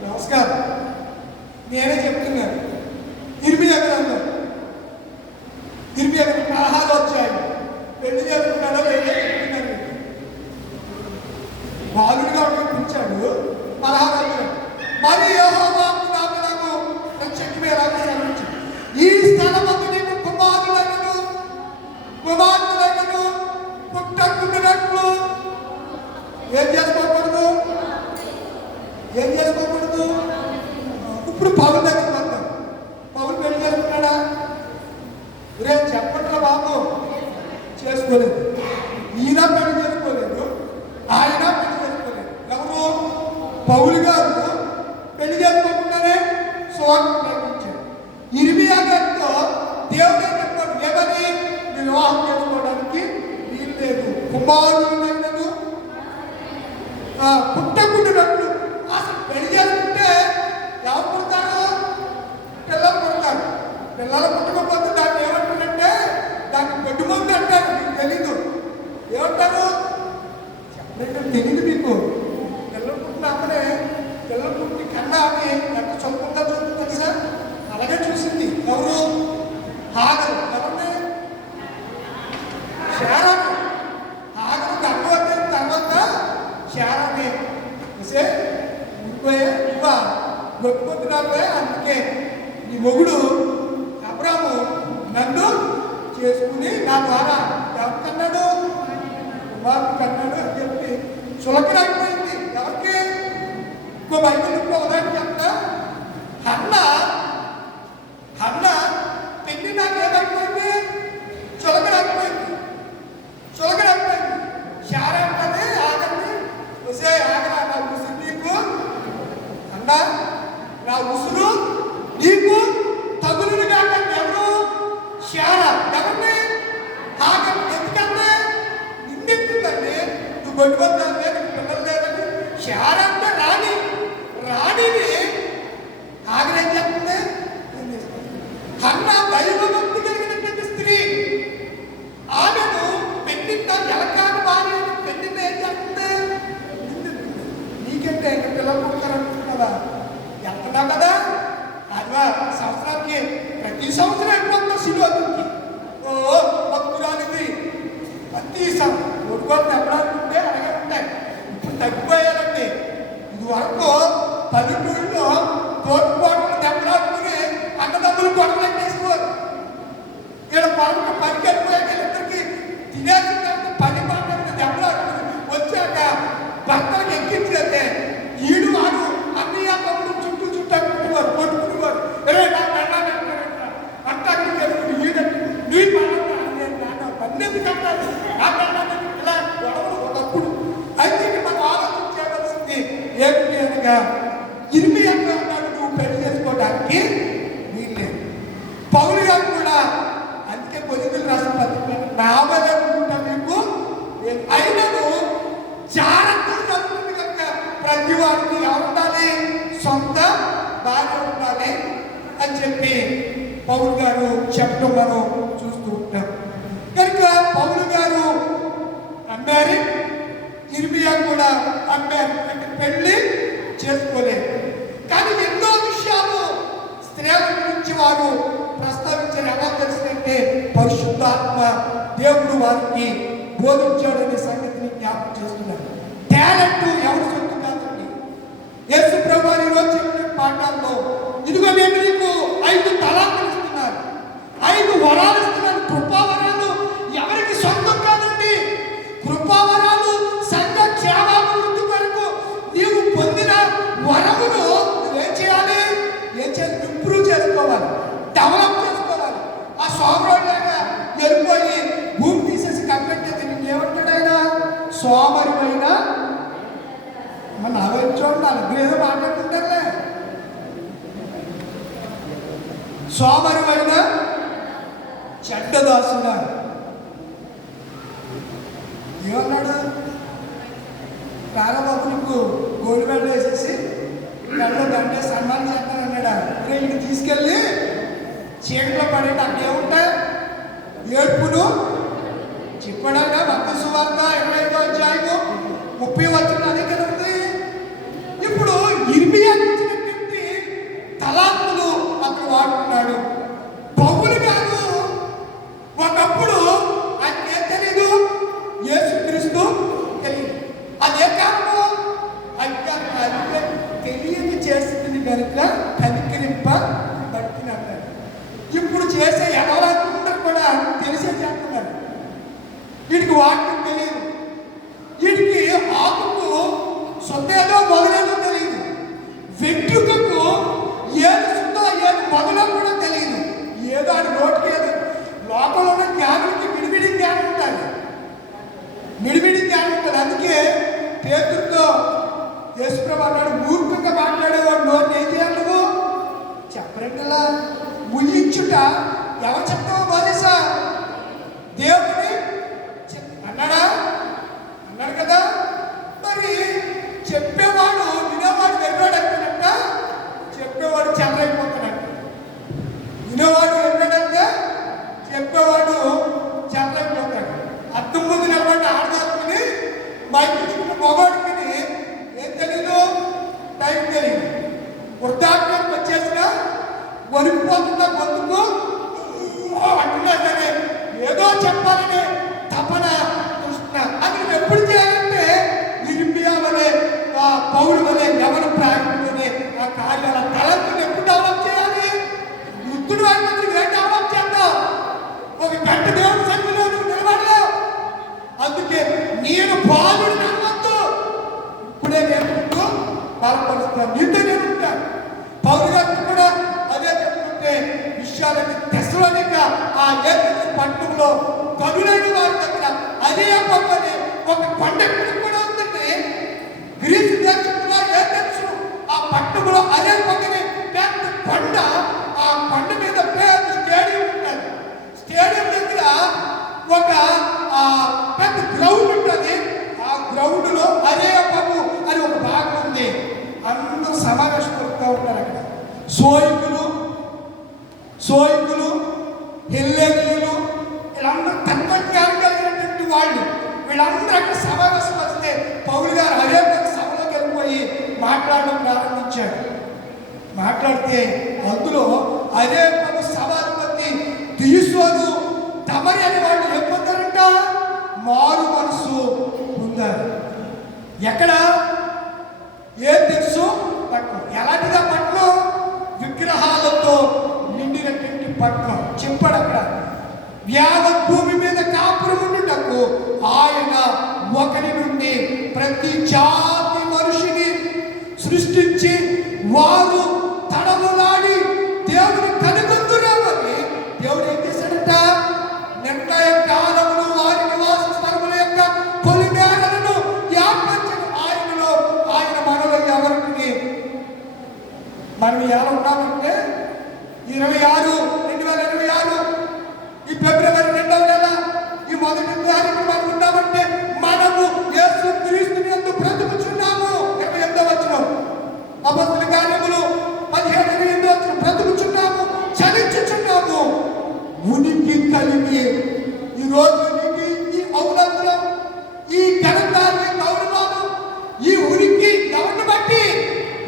నమస్కారం, నేనే చెప్తున్నాను. ఇర్మియా గ్రంథం, ఇర్మియా గ్రంథం 16 వచ్చాయి. పెళ్లి చేసుకున్నాడో లేదో చెప్తున్నాను. బాలుడిగా పిలిచాడు. 16 మరి యెహోవా నాకు ప్రత్యక్షమే ఎలాగ సెలవించాడు, ఈ స్థలమందు నీకు కుమారులైనను పుట్టకుండానట్లు ఏం చేసుకోకూడదు. ఇప్పుడు పౌలు దగ్గర వద్దాం. పౌలు పెళ్లి చేసుకున్నాడా? రేపు చెప్పట్ల బాబు, చేసుకోలేదు. ఈయన పెళ్లి చేసుకోలేదు, ఆయన పెళ్లి చేసుకోలేదు. ఎవరు? పౌలు గారు పెళ్లి చేసుకోకుండానే సువార్త ప్రకటించారు. ఇర్మియా గారితో దేవుడే చెప్పాడు, ఏమని? వివాహం చేసుకోవడానికి వీలు లేదు, కుమారులైనను పుట్టకుండానట్లు. అసలు పెళ్లి చేసుకుంటే ఎవరు పుడతారు? పిల్లలు పుడతారు. పిల్లలు పుట్టకపోతే దాన్ని ఏమంటారంటే దాన్ని పెట్టుబడి అంటారు. మీకు తెలీదు, ఏమంటారు చెప్పలేదు, తెలీదు మీకు. పిల్లలు పుట్టినప్పుడే పిల్లలు పుట్టి కన్నా అని ఎంత చదువుకుంటా తెలుసా? అలాగే చూసింది. ఎవరు? హాగరు. ఎవరిని? శారాను. హాగరు గర్భవతి తర్వాత శారాన్ని గొప్పొద్దునాలే. అందుకే నీ మొగుడు అబ్రాము నన్ను చేసుకుని నా ద్వారా ఎవరు కన్నాడు? కుమారుడు కన్నాడు అని చెప్పి చులకరైపోయింది. ఎవరికి? ఇంకో బైబిల్ ఇంకో ఉదాహరణ చెప్తా. హన్న పెళ్లి నాకు ఏమైపోయింది? చులకరైపోయింది. శారా అంటే ఆగండి, వసే ఆగరా, నా ఉసురు నీకు అన్నా, నా ఉసురు నీకు తగులుని కాకండి. ఎవరు? శారా. ఎవరిని? ఆగండి. ఎందుకంటే నిందింటుందండి, నువ్వు గొడ్డుకొద్దాంటే నీకు పిల్లలు లేదని. శారా అంటే రాణిని ఆగరేం చెప్తుంది? అన్న దైవభక్తి కలిగినటువంటి స్త్రీ. ఆమెను పెళ్లింట ఎలకాని భార్య పెళ్లింట ఏం చేస్తుంది? నీకంటే ఇంకా పిల్లలు పుడతారనుకుంటున్నావా? వెళ్తున్నావు కదా, అదివా సంవత్సరానికి ప్రతి సంవత్సరం వెళ్ళిపోతావు శిలోకి. ఓ భక్తురాలిది ప్రతి కొడుకోని చెప్పడానికుంటే అలాగే ఉంటాయి. ఇప్పుడు తగ్గిపోయారండి. ఇది వరకు పల్లెటూరులో తోటిపోట్లు దెబ్బలాడుకుని అన్నదమ్ములు గొడవలు చేసుకోరు. ఇక్కడ పనులు పనికి వెళ్ళిపోయాక ఇద్దరికి తినేసి పని పనులు దెబ్బలాడుకుని వచ్చాక భర్తలకు ఎక్కించేస్తే ఈడు వాడు అన్నయ్య తమ్ముడు చుట్టూ అనుకునేవారు, కొట్టుకునేవారు. అంతా తెలుగు ఈడంటే నీ పన్నెండు కట్టాలి నా కట్టాలి. ఇలా గొడవలు ఒకప్పుడు. అయితే మనం ఆలోచన చేయవలసింది ఏమిటి అనగా, ఇర్మియా అన్నాడు నువ్వు పెళ్లి చేసుకోవడానికి వీల్లేదు. పౌలు గారు కూడా అందుకే కొరింథీయులకు రాసిన పత్రిక నా వలె అనుకుంటా మీకు అయినను జాగ్రత్తలు జరుగుతుంది కనుక ప్రతి వారికి ఎవరు ఉండాలి? సొంత భార్య ఉండాలి అని చెప్పి పౌలు గారు చెప్పడం మనం చూస్తూ ఉంటాం. కనుక పౌలు గారు అమ్మారు, ఇర్మియా కూడా అమ్మారు. పెళ్లి చేసుకోలేదు. కానీ ఎన్నో విషయాలు స్త్రీల గురించి వారు ప్రస్తావించారు. ఎలా తెలిసిందంటే పరిశుద్ధాత్మ దేవుడు వారికి బోధించాడనే సంగతిని జ్ఞాపకం చేస్తున్నారు. టాలెంట్ ఎవరు సొత్తు కాదండి. యేసు ప్రభువు ఈరోజు చెప్పిన పాఠాల్లో ఇదిగో నేను నీకు 5 తలాంతులు ఇస్తున్నాను, 5 వరాలు ఇస్తున్నాను. కృపావరాలు ఎవరికి సొంతం కాదండి. కృపావరాలు సంఘ క్షేమాభివృద్ధి కొరకు నీవు పొందిన వరమును నువ్వేం చేయాలి? ఇంప్రూవ్ చేసుకోవాలి, డెవలప్ చేసుకోవాలి. ఆ సోమరులాగా వెళ్ళిపోయి భూమి తీసేసి కప్పెట్టేది నీకు ఏమంటాడు ఆయన? సోమరివైన మన చూడాలి, ఏదో మాట్లాడుకుంటారులే. సోమరివైన చెడ్డదాసుడా ఏమన్నాడు? ప్రారంభకు నీకు గోల్డ్ మెడల్ వేసేసి కళ్ళు గంటే సన్మానం చేస్తానన్నాడా? వీళ్ళు తీసుకెళ్ళి చీకట్లో పడేట అక్కడ ఏముంటాయి? ఏడుపును చెప్పడాగా మత్తయి సువార్త 25వ అధ్యాయము 30 వచనం అదే కదా ఉంది. ఇప్పుడు ఇర్మియా ఇచ్చినటువంటి తలాంతులు అతను వాడుతున్నాడు. పౌలు గారు ఒకప్పుడు ఆయనకి ఏం తెలీదు, యేసుక్రీస్తు తెలియదు. అదే కారణం పేతురుతో యేసుప్రభు అన్నాడు, మూర్ఖంగా మాట్లాడేవాడు నోరు ఏం చేయాలి నువ్వు? చెప్పరండిలా ముయ్యించుట ఎవరు చెప్తావో బోధిసా? దేవుడిని అన్నాడా? అన్నాడు కదా. మరి చెప్పేవాడు వినేవాడు వెళ్ళాడు అంటున్నట్ట, చెప్పేవాడు చెల్లరైపోతున్నాడు. వినేవాడు వెళ్ళాడంటే చెప్పేవాడు చెల్లరైపోతాడు. అర్థం ముందు నిలబడి ఆడదాకుని మైకున్న మొగాడుకుని ఏం తెలీదు, టైం తెలియదు. వృద్ధాప్యానికి వచ్చేసిన వణికిపోతున్నా గొంతుకు అంటున్నా సరే ఏదో చెప్పాలని తపన చూస్తున్నా. అది ఎప్పుడు చేయాలంటే ఇర్మియా వలె, పౌలు వలె, ఎవరు ప్రారంభంలోనే ఆ కార్యాల తలంపుని ఎప్పుడు డెవలప్ చేయాలి? వృద్ధుడు అయినందుకు ఏం డెవలప్ చేద్దాం? ఒక గంట దేవుడి సన్నిధిలో నువ్వు నిలబడలేవు. అందుకే నేను బాలుడు నమ్మద్దు, ఇప్పుడే నేర్చుకుంటూ బలపరుస్తాను, నీతో నేను ఉంటాను. పౌరు గారికి కూడా అదే చెప్తుంటే విషయాలన్నీ తెస్సలోనిక ఆ ఏథెన్సు పట్టణంలో కనులైన వారి దగ్గర అదే పక్కనే ఒక కొండ కూడా ఉందండి. గ్రీసు దేశంలో ఏథెన్సు ఆ పట్టణంలో అదే పక్కనే పెద్ద కొండ, ఆ కొండ మీద పెద్ద స్టేడియం ఉంటుంది. స్టేడియం దగ్గర ఒక పెద్ద గ్రౌండ్ ఉంటుంది. ఆ గ్రౌండ్ లో అదే పప్పు అని ఒక భాగం ఉంది. అందరూ సమావేశపడుతూ ఉంటారు అక్కడ. సోయికులు హెల్లేనీయులు వీళ్ళందరూ తత్వజ్ఞానం కలిగినటువంటి వాళ్ళు. వీళ్ళందరూ అక్కడ సమావేశం వస్తే పౌలు గారు అదే సభలోకి వెళ్ళిపోయి మాట్లాడడం ప్రారంభించాడు. మాట్లాడితే అందులో అదే సభాధిపతి తీసుకోదు తమరి అని వాళ్ళు ఏం పొందారంట? మారు మనసు పొందారు. ఎక్కడ? ఏం తెలుసు పట్నం. ఎలాంటిదా పట్నం? విగ్రహాలతో నిండినటువంటి పట్నం. చెప్పాడు అక్కడ యావత్ భూమి మీద కాపురం ఉండుటకు ఆయన ఒకరి నుండి ప్రతి జాతి మనిషిని సృష్టించి వారు తడములాడి దేవుని కనుగొందురామని దేవుడు ఏం చేశాడట? నిర్ణయ కాలమును వారి నివాస స్థలముల యొక్క కొలిమేరలను ఏర్పరిచిన ఆయనలో ఆయన మనలో ఎవరికి మనం ఎలా ఉన్నామంటే 26/2026 ఈ ఫిబ్రవరి 2వ నెల ఈ మొదటి తారీఖు మనం ఉన్నామంటే మనము యేసు క్రీస్తుని యందు బ్రతుకుచున్నాము. 28వ వచనం అపొస్తలుల కార్యములు 15:28 వచనం బ్రతుకుచున్నాము, చలించుచున్నాము, ఉనికి కలిగి. ఈ రోజు నీకు ఈ ఔన్నత్యం, ఈ ఘనత, ఈ గౌరవాలు, ఈ ఉనికి ఎవరిని బట్టి?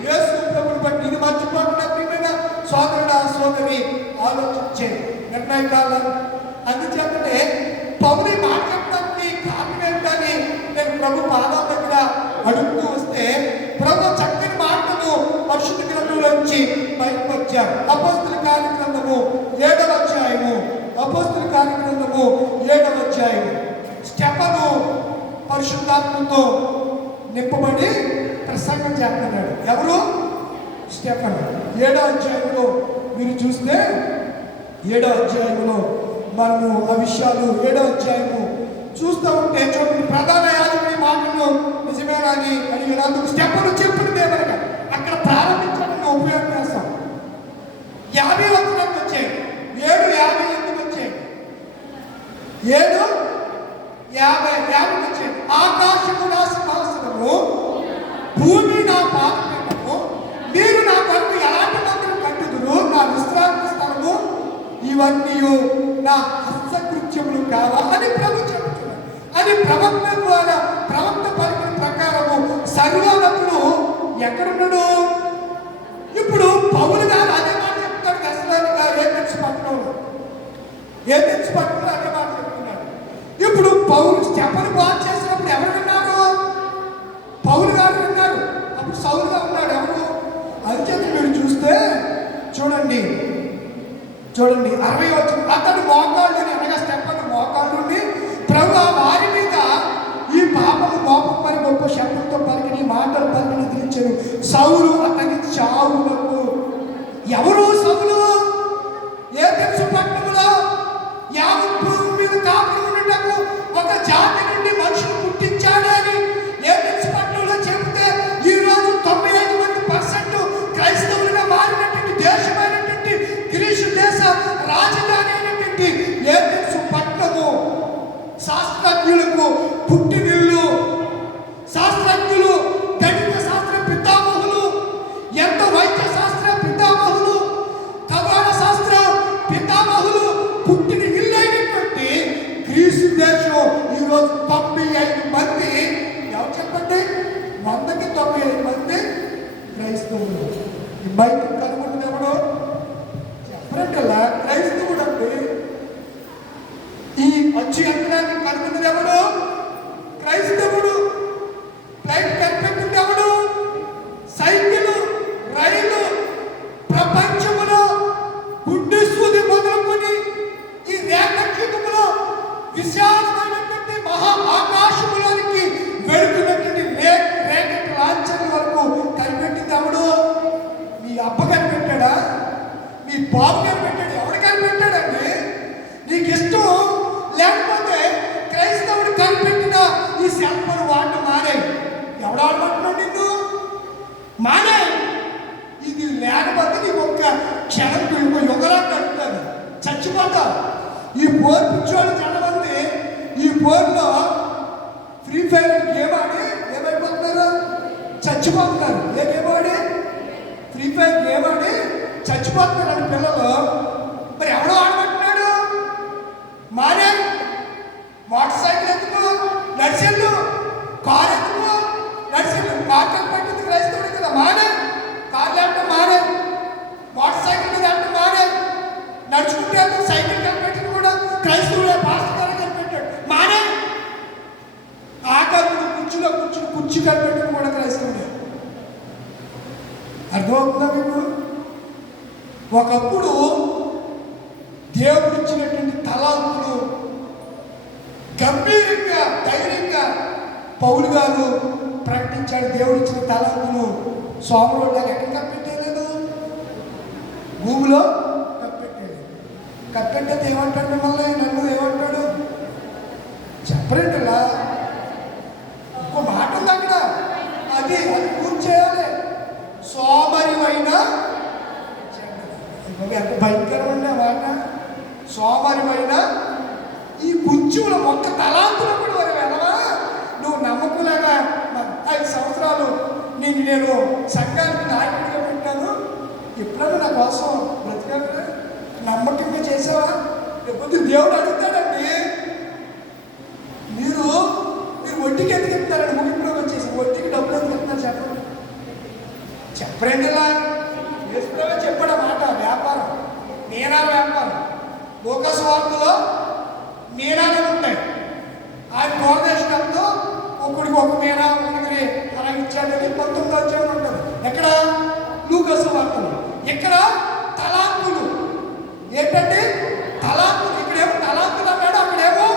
యేసు ప్రభువుని బట్టి. ఇది మర్చిపోకుండా ప్రియమైన సోదరుడా సోదరి ఆలోచించే నిర్ణయకాలం. అందుచేతనే పౌలు మాట చెప్పడానికి కారణం ఏంటని నేను ప్రభు పాదాల దగ్గర అడుగుతూ వస్తే ప్రభు చక్కని మాటలు పరిశుద్ధ గ్రంథంలోంచి బయటకు వచ్చారు. అపొస్తలుల కార్యగ్రంథము 7వ అధ్యాయము. అపొస్తలుల కార్యగ్రంథము 7వ అధ్యాయము. స్టెఫను పరిశుద్ధాత్మతో నింపబడి ప్రసంగం చేస్తున్నాడు. ఎవరు? స్టెఫను. 7వ అధ్యాయంలో మీరు చూస్తే 7వ అధ్యాయంలో మనము ఆ విషయాలు 7వ అధ్యాయము చూస్తూ ఉంటే చూడండి. ప్రధాన యాజకుడి మాటలు నిజమేనా అని అడిగినందుకు స్టెఫను చెప్పింది ఏమనగా అక్కడ ప్రారంభించడానికి ఉపయోగం చేస్తాం. 50 వచనానికి వచ్చాయి. 7:50 ఎందుకు వచ్చాయి? 7:50 వచ్చాయి. ఆకాశము నా సింహాసనము, భూమి నా పాదపీఠము, మీరు నా కొరకు ఎలాంటి మందిరం కట్టుదురు? నా విశ్రాంతి స్థలము, ఇవన్నీ నా హస్తకృత్యములు కావా అని ప్రభు చెబుతున్నాడు. అని ప్రవక్త ద్వారా ప్రవక్త పలికిన ప్రకారము సర్వోన్నతుడు ఎక్కడున్నాడు? ఇప్పుడు పౌలు గారు అదే మాట చెప్తాడు. ఏథెన్సు పట్టణంలో అదే మాట చెప్తున్నాడు. ఇప్పుడు పౌలు స్టెఫను బాగు చేసినప్పుడు ఎవరు విన్నారు? పౌలు గారు విన్నారు. అప్పుడు సౌలుగా ఉన్నాడు ఎవరు? అంచేత మీరు చూస్తే చూడండి 60 వచనం. అతడు మోకాళ్ళుని అనగా స్టెఫను మోకాళ్ళుని ప్రభువా వారి మీద ఈ పాపము మోపమని గొప్ప శబ్దంతో పలికిన మాటలు పలికిన దించెను. సౌలు అతని చావులకు. ఎవరు సౌలు? ఏథెన్సు పట్టణంలో యావత్ భూమి మీద కాపురం ఉండటకు ఒక జాతి నుండి మనుషులు పుట్టించాడు అని ఏథెన్సు పట్టణం ఈరోజు 95 మంది, ఎవరు చెప్పండి, 100కి 95 మంది క్రైస్తవులు. ఈ బైబిల్ కనుగొన్నది ఎవడు చెప్పరంటలా క్రైస్తవుడు అండి. ఈ అచ్చు యంత్రాన్ని కనుగొన్నది ఎవడు క్రైస్తవుడు. ఫ్లైట్ కనిపెట్టింది ఎవడు, సైకిల్, రైలు, ప్రపంచంలో గుడ్డి సూది మొదలుకొని ఈ రేఖలో విశాలమైనటువంటి మహా ఆకాశంలోనికి వెళుతున్నటువంటి రేఖ లాంఛన వరకు కనిపెట్టింది ఎవడు. మీ అబ్బ కనిపెట్టాడా, మీ బాబు కనిపెట్టాడు, ఎవడు కనిపెట్టాడండి? నీకు ఇష్టం లేకపోతే క్రైస్తవుడు కనిపెట్టిన ఈ సెల్ ఫోన్ వాడటం మానే. ఎవడు ఆడమంటున్నాడు నిన్ను? మానే. ఇది లేకపోతే నీకు ఒక్క క్షణం యుగలా కడుతుంది, చచ్చిపోతావు. ఈ ఫోన్ పిచ్చోళ్ళు చాలా మంది ఈ ఫోన్లో ఫ్రీ ఫైర్ గేమ్ ఆడి ఏమైపోతున్నారు, చచ్చిపోతున్నారు. ఏ గేమ్ ఆడి? ఫ్రీ ఫైర్ గేమ్ ఆడి చచ్చిపోతున్నారు పిల్లలు. మరి ఎవడో ఆడమంటున్నాడు? మానే. మోటార్ సైకిల్ ఎందుకు, నడిచెళ్ళు. కారు ఎందుకు, నడిచెళ్ళు. కారు కనిపెట్టింది క్రైస్తవుడు కదా, మానే. కారు లేకపోతే మానే. మోటార్ సైకిల్ మీద అంటే మానే. నడుచుకుంటే సైకిల్ కనిపెట్టింది కూడా క్రైస్తవుడే, పాస్టర్ గారు కనిపెట్టాడు, మానే. ఆకలి కుర్చీలో కూర్చుని కుర్చీ కనిపెట్టింది కూడా క్రైస్తవుడే. అర్థమవుతుందా మీకు? ఒకప్పుడు దేవుడు ఇచ్చినటువంటి తలాంతులు గంభీరంగా ధైర్యంగా పౌలు గారు ప్రకటించాడు. దేవుడు ఇచ్చిన తలాంతులు సోమరుడు ఎక్కడ కప్పెట్టేయలేదు, భూమిలో కప్పెట్టేది. కప్పెట్టేది ఏమంటాడు మిమ్మల్ని, నన్ను ఏమంటాడు చెప్పరేంటలా? ఇంకో మాట ఉంది అక్కడ, అది పూర్తి చేయాలి. సోమరివైన, ఎంత భయంకరమైన మాట. సోమరివైన ఈ కుర్చీలో ఒక్క తలాంతులో కూడా వరకు వెళ్ళవా? నువ్వు నమ్మకులాగా 5 సంవత్సరాలు నేను సంఘానికి నాయకుడిగా పెట్టాను, ఎప్పుడన్నా నా కోసం బ్రతికాను, నమ్మకంగా చేసావా? లేకపోతే దేవుడు అడుగుతాడండి. మీరు వడ్డీకి ఎందుకు చెప్తారండి? ముగింపులోకి వచ్చేసి వడ్డీకి డబ్బులు ఎందుకు చెప్తారు చెప్పండి. చెప్పరండి. ఇలా వేసుకునే చెప్పాడు మాట. వ్యాపారం, నేరాల వ్యాపారం. లోకస్ వార్తలో నేరాలు ఉంటాయి. ఆయన దూరదేశంతో ఒకడికి ఒక మేరా ఒకరికి అలా ఇచ్చాడని 19వ అధ్యాయం ఉంటుంది. ఎక్కడ? లూకాసు వార్తలు. ఇక్కడ తలాంతులు ఏంటంటే తలాంతులు. ఇక్కడేమో తలాంతులు అన్నాడు, అక్కడేమో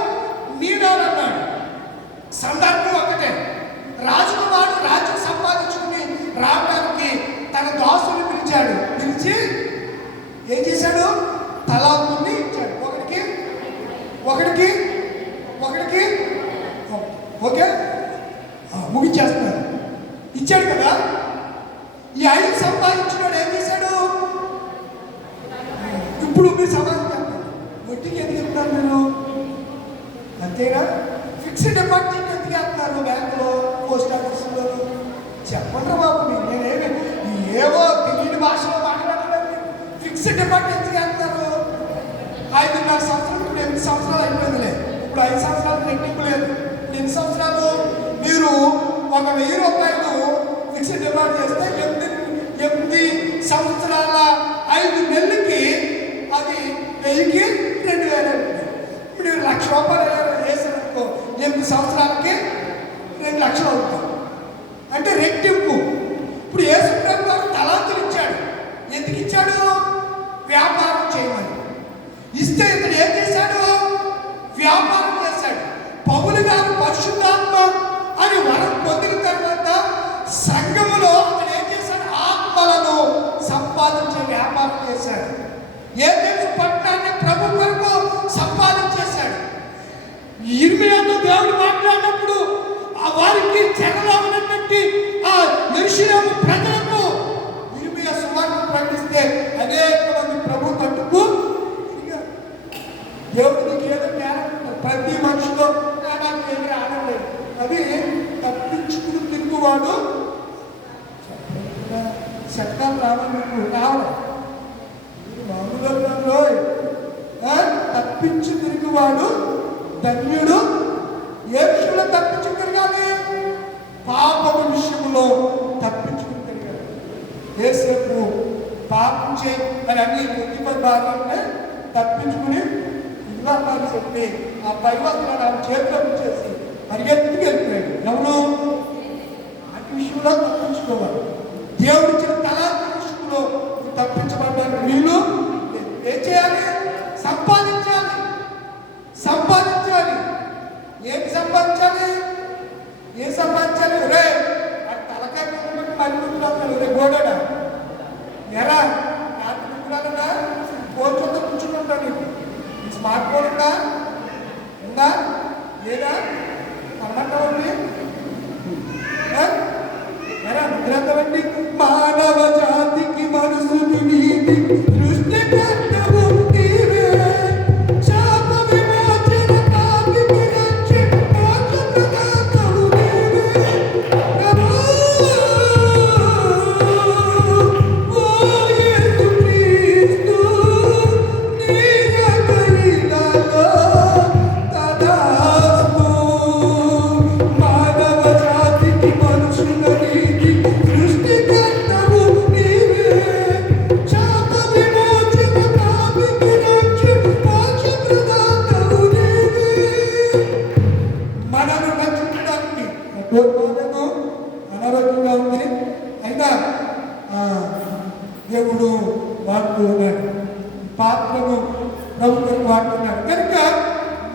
నీడాలు అన్నాడు. సందర్భం ఒకటే. రాజకుమారుడు రాజ్యం సంపాదించుకుని రావడానికి తన దాసుని పిలిచాడు. పిలిచి ఏం చేశాడు? తలాంతుల్ని ఇచ్చాడు. ఒకడికి ఓకే ముగించేస్తున్నారు. ఇచ్చాడు కదా. ఈ 5 సంపాదించినాడు ఏం చేశాడు? ఇప్పుడు మీరు సమాధానం చెప్పండి. వడ్డీకి ఎందుకు చెప్తారు మీరు? అంతేనా? ఫిక్స్డ్ డిపాజిట్ ఎందుకు వేస్తున్నారు బ్యాంకులో, పోస్ట్ ఆఫీసులో? చెప్పండి బాబు. నేనేమి ఏవో తెలియని భాషలో మాట్లాడలేదు. ఫిక్స్డ్ డిపాజిట్ ఎందుకు వేస్తున్నారు? 5.5 సంవత్సరాలు, ఇప్పుడు 8 సంవత్సరాలు అయిపోయిందిలే. ఇప్పుడు 5 సంవత్సరాలు రెట్టింపు లేదు. 8 సంవత్సరాలు మీరు ఒక 1000 రూపాయలు ఫిక్స్డ్ డిపాజిట్ చేస్తే 8 సంవత్సరాల 5 నెలలకి అది 1000కి 2000. ఇప్పుడు 1,00,000 రూపాయలు వేసారనుకో, 8 సంవత్సరాలకి 2 లక్షలు అవుతాయి. అంటే రెట్టింపు. ఇప్పుడు యేసుప్రభు గారు తలాంతులు ఇచ్చాడు. ఎందుకు ఇచ్చాడు? వ్యాపారం చేయమని ఇస్తే ఇతడు ఏం చేశాడు? వ్యాపారం చేశాడు. పౌలు గారు పరిశుద్ధాత్మ అని వరం పొందిన తర్వాత సంఘములో అతడు ఏం చేశాడు? ఆత్మలను సంపాదించే వ్యాపారం చేశాడు. ఏదైనా పట్టణాన్ని ప్రభు కొరకు సంపాదించేశాడు. ఇర్మియాతో దేవుడు మాట్లాడినప్పుడు ఆ వారికి చెరలో ఉన్నటువంటి ఆ యెరూషలేము ప్రజలకు ఇర్మియా సువార్త ప్రకటిస్తే అనేక మంది ప్రభు తట్టుకు దేవుడు నీకు ఏదో జ్ఞానం ఉంటుంది. ప్రతి మనిషితో నాకు ఏమి ఆడలేదు. అది తప్పించుకుని తిరుగువాడు. శబ్దాలు రావాలి, రావడం మామూలు తప్పించి తిరుగువాడు ధన్యుడు ఏ విషయంలో తప్పించుకోగలగాలి? పాపము విషయంలో తప్పించుకోగలగాలి. యేసేపు పాపం చేయి అని అన్ని ఎత్తిపడి బాగా తప్పించుకుని ఇల్లాలని చెప్పి ఆ పై వస్త్రాన్ని ఆ చేతిలో చేసి పరిగెత్తుకు వెళ్ళిపోయాడు. ఎవరు? అటు విషయంలో తప్పించుకోవాలి. దేవుడిచ్చిన తలాంతి విషయంలో తప్పించబడ్డానికి వీళ్ళు ఏం చేయాలి? సంపాదించాలి. సంపాదించాలి. ఏం సంపాదించాలి? ఏం సంపాదించాలి? రే అది తలకాయ మరి ముందు రే గోడడా ఎరా రాత్రి కోరుకుంటూ కూర్చుంటాను. నీకు స్మార్ట్ ఫోన్ ఉందా లేదా? అన్నట్టండి ఎరా నిద్రంతవండి. మానవ జాతికి మనసుని నీతి సృష్టి కర్తవు నీవే. శాప విమోచన పాపికి రక్షణ మోక్ష ప్రదాతవు నీవే. ప్రభూ ఓ యేసు క్రీస్తు నీయకైనాలో తదాస్తు. మానవ జాతికి మనుషుల నీతి సృష్టి కర్తవు నీవే. శాప విమోచన పాపికి రక్షణ మోక్ష ప్రదాతవు నీవే. మనను రక్షించడానికి మనకు అనారోగ్యంగా ఉంది అయినా దేవుడు వాడుతున్నాడు. పాత్రను ప్రభుత్వం వాడుతున్నాడు కనుక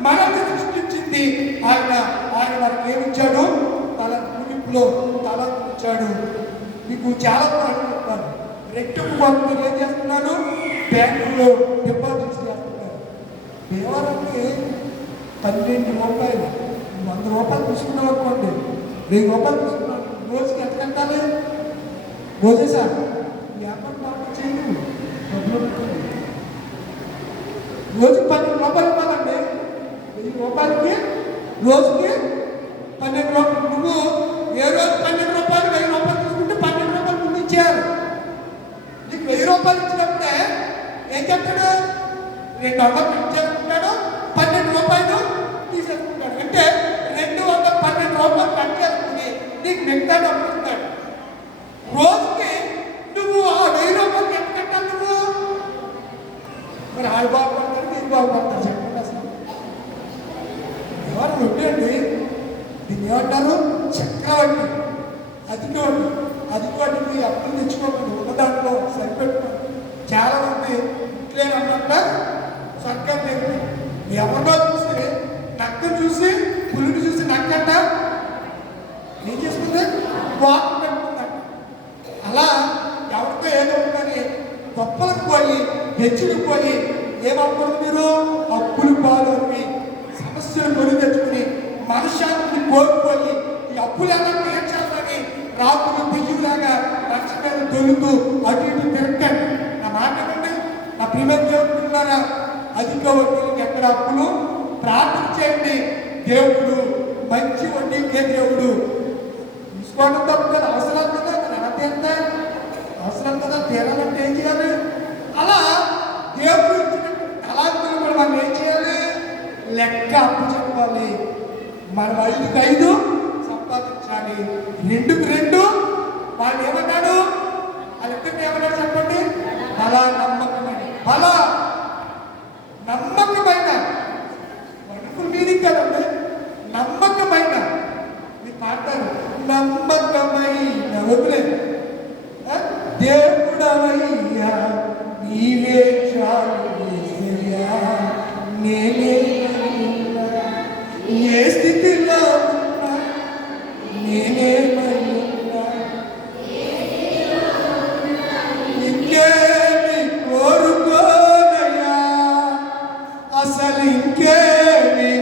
మనల్ని సృష్టించింది ఆయన. ఆయన మనకి ఏమిచ్చాడు? తల కులిపులో తల ఇచ్చాడు. మీకు చాలా చెప్తాను. రెట్టింపు వాళ్ళు ఏం చేస్తున్నారు? బ్యాంకులో డిపాజిట్స్ చేస్తున్నారు. దేవాలయానికి 12 రూపాయలు 100 రూపాయలు తీసుకున్నాం అనుకోండి, 1000 రూపాయలు తీసుకున్నాం. రోజుకి ఎంత కట్టాలి? రోజేసా వ్యాపారం బాగా చేయండి. రోజుకి 12 రూపాయలు ఇవ్వాలండి. 1000 రూపాయలకి రోజుకి 12 రూపాయలు. నువ్వు ఏ రోజు 12 రూపాయలు 1000 రూపాయలు తీసుకుంటే 12 రూపాయలు ముందు ఇచ్చేయాలి. నీకు 1000 రూపాయలు ఇచ్చినప్పుడే ఏం చెప్తాడు? 200 ఇచ్చేసుకుంటాడు, 12 రూపాయలు తీసేసుకుంటాడు. అంటే 212 రూపాయలు కట్ చేసుకుని నీకు మిగతా డబ్బులు ఇస్తాడు. రోజుకి నువ్వు ఆ 1000 రూపాయలు ఎంత కట్టాలి నువ్వు? మరి ఆడు బాగుపడతాడు, నీకు బాగుపడతాడు. చెప్పండి అసలు ఎవరు వడ్డీ? దీన్ని ఏమంటారు? చక్రవడ్డీ. అధిక వడ్డీ. అధిక వడ్డీకి అప్పులు తెచ్చుకోకండి. ఉన్న దాంట్లో సరిపెట్టుకోండి. చాలా మంది ఇంట్లేనమాట సర్కారు దగ్గర ఎవరినో చూసి నక్కను చూసి పులిని చూసి నక్కంట ఏం చేసుకుంది? వాక్ పెట్టుకుందంట. అలా ఎవరితో ఏదో ఉందని గొప్పలకు పోయి హెచ్చుకు పోయి ఏమవుతుంది? మీరు అప్పులు పాల్గొని సమస్యలు కొని తెచ్చుకుని మనశ్శాంతిని కోల్పోయి ఈ అప్పులు ఎలా తీర్చాలని రాత్రులు బియ్యులాగా రక్ష మీద దొరుకుతూ అటు ఇటు తిరగండి. నా మాట వినండి. నా ప్రియమైన దేవుడున్నారా? అధిక వడ్డీలకు ఎక్కడ అప్పులు? ప్రార్థన చేయండి. దేవుడు మంచి వడ్డీకే దేవుడు తీసుకోవడం తప్పు కదా. అవసరం కదా. మరి ఎలా తీరుతా? అవసరం కదా. తీరాలంటే ఏం చేయాలి? అలా దేవుడు ఇచ్చిన తలాంతులు కూడా మనం ఏం చేయాలి? లెక్క అప్పు చెప్పాలి. మనం 5కి 5 సంపాదించాలి. 2కి 2. వాళ్ళు ఏమన్నాడు? వాళ్ళిద్దరిని ఏమన్నాడు చెప్పండి? బలా నమ్మకమైన బలా నమ్మకమైన వండర్ఫుల్ మీనింగ్ కదండి. నమ్మకమైన మీరు పాడతారు. నమ్మకమైన వదిలే దేవుడవయ్యా నీవే చాలు యేసయ్యా. నేనే ఏ స్థితిలో ఉన్నా నేనేమయ్యున్నా ఇంకేమి కోరుకోనయ్యా. అసలు ఇంకేమి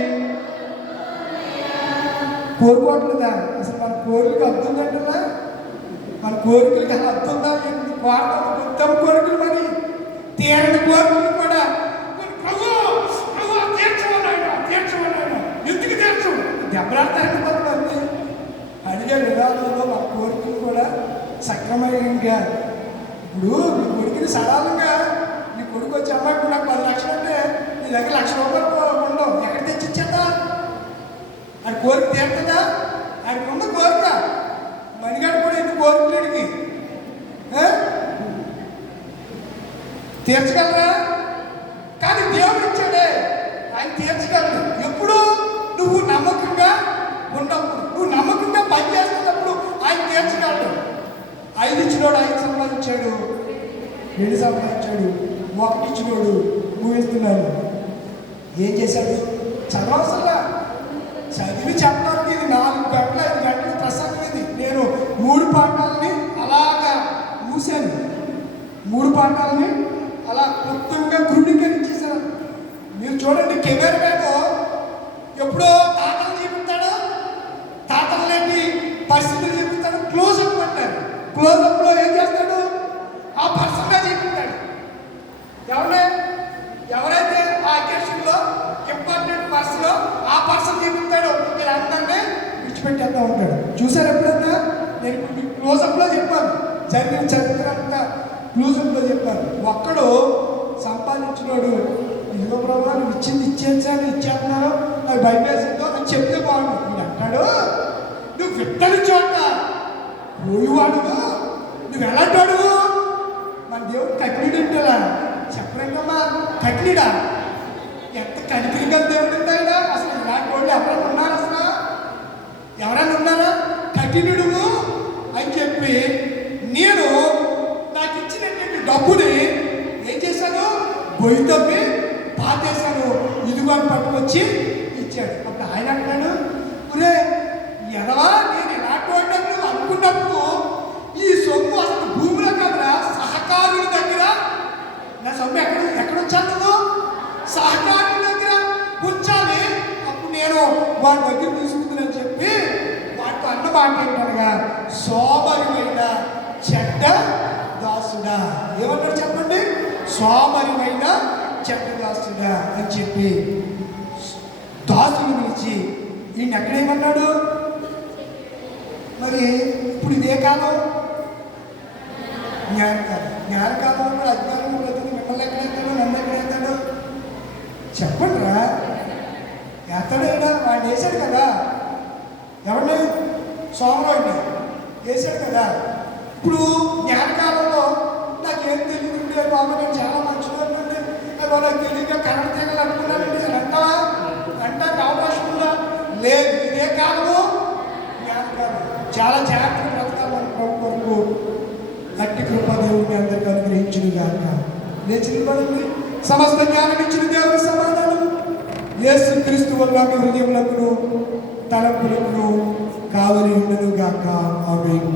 కోరుకోవట్లేదా? అసలు మన కోరికలు అర్థందంటలా? మన కోరికలకి అర్థందా? గుర్తం కోరికలు మరి తీరని కోరికలు కూడా తీర్చమన్నాడు. ఎందుకు తీర్చు? దెబ్బలాడతాను కొంతమంది అడిగే విధానంలో మన కోరికలు కూడా సక్రమంగా. ఇప్పుడు నీ కొడుకుని సరళంగా నీ కొడుకు వచ్చి అమ్మాయి నాకు 10 లక్షలు అంటే నీ దగ్గర 1,00,000 రూపాయలు ఉండవు. ఎక్కడ తెచ్చిచ్చేదా? ఆయన కోరిక తీరుతుందా? ఆయనకు ఉన్న కోరిక. మణిగాడు కూడా ఎన్ని కోరికలేడికి తీర్చగలరా? కానీ దేవుడు ఇచ్చాడే, ఆయన తీర్చగలడు. ఎప్పుడు? నువ్వు నమ్మకంగా ఉన్నప్పుడు, నువ్వు నమ్మకంగా పనిచేస్తున్నప్పుడు ఆయన తీర్చగలడు. 5 ఇచ్చినోడు 5 సంపాదించాడు, 2 సంపాదించాడు, 1 ఇచ్చినోడు ఊహిస్తున్నాడు. ఏం చేశాడు? చదవసలా, చదివి చెప్పడానికి ఇది 4 గంటల 5 గంటల ప్రసంగం ఇది. నేను 3 పాఠాలని అలాగా మూసాను, 3 పాఠాలని అలా క్లుప్తంగా క్రోడీకరించేశాను. మీరు చూడండి, కెమెరా మీద ఎప్పుడో తాతలు చూపిస్తాడు, తాతలు లేని పరిస్థితులు చూపిస్తాడు, క్లోజ్అప్ అంటారు. క్లోజ్అప్లో ఏం చేస్తాడు? ఆ పర్సన్గా చూపిస్తాడు. ఎవరైతే ఆ అకేషన్లో ఇంపార్టెంట్ పర్సన్ ఆ పర్సన్ చూపిస్తాడు, వీళ్ళందరినీ విడిచిపెట్టేస్తా ఉంటాడు. చూసారు ఎప్పుడన్నా? నేను ఇప్పుడు క్లోజ్అప్లో చెప్పాను, జరిగిన చరిత్ర అంతా క్లోజ్అప్లో చెప్పాను. ఒక్కడు సంపాదించినోడు, ఇదిగో ప్రభావ నువ్వు ఇచ్చింది ఇచ్చేసాను, ఇచ్చేస్తున్నాను, నాకు భయపేసిందో అని చెప్తే బాగుండు. నువ్వు అంటాడు, నువ్వు విత్తని చోట పోయివాడు, నువ్వు ఎలాంటి అడుగు? మన దేవుడు కట్లీడు ఉంటేలా చెప్పలేమ్మా, కట్లీడా? ఎంత కనికరిగా దేవుడు ఉంటాయినా? అసలు ఇలాంటి వాళ్ళు ఎవరైనా ఉన్నారు? అసలు ఎవరైనా ఉన్నారా? కఠినుడు అని చెప్పి నేను నాకు ఇచ్చినటువంటి డబ్బుని ఏం చేశాను? గొయ్యి తవ్వి పాతేశాను, ఇదిగో అని పట్టుకొచ్చి ఇచ్చాడు. అప్పుడు ఆయన అంటున్నాడు, ఒరే ఎదవా, నేను ఎలాంటి వాడినప్పుడు అనుకున్నప్పుడు ఈ సొమ్ము అసలు భూమిలో కాదురా, సహకారుల దగ్గర నా సొమ్ము ఎక్కడ ఉంచాను? సహకారుల దగ్గర ఉంచాలి. అప్పుడు నేను వాడి దగ్గర తీసుకుందని చెప్పి వాటితో అన్న మాట ఏంటనగా, సోమరివైన చెడ్డ దాసుడా. ఏమన్నాడు చెప్పండి? సోమరివైన చెడ్డ దాసుడా అని చెప్పి దాసుని పిలిచి ఈయన ఎక్కడేమన్నాడు? మరి ఇప్పుడు ఇదే కాలం, జ్ఞానకాలం. జ్ఞానకాలం కూడా అజ్ఞానం బ్రతుకు మిమ్మల్ని ఎక్కడెత్తాడు, నన్ను ఎక్కడెత్తాడు? చెప్పండి రా. ఎత్తడైనా వాడిని వేశాడు కదా, ఎవరిని? సోమరాయుడిని వేశాడు కదా. ఇప్పుడు జ్ఞానకాలంలో నాకేం తెలియదు బాబు, నేను చాలా మంచివాడినండి, నాకు తెలియక కరెంట్ తీగలు అనుకున్నానండి అని అంటావా? అంటానికి అవకాశం ఉందా? లేదు. ఇదే కాలము జ్ఞానకాలం. చాలా జాగ్రత్తగా బ్రతకాలి మన ప్రభు కొరకు. అట్టి కృప దేవుడిని అందరికీ అనుగ్రహించును గాక. లేచినబడండి. సమస్త జ్ఞానం ఇచ్చిన దేవుని సమాధానం యేసు క్రీస్తు వల్ల మీ హృదయములకు తలంపులకు కావలి ఉండును గాక. ఆమేన్.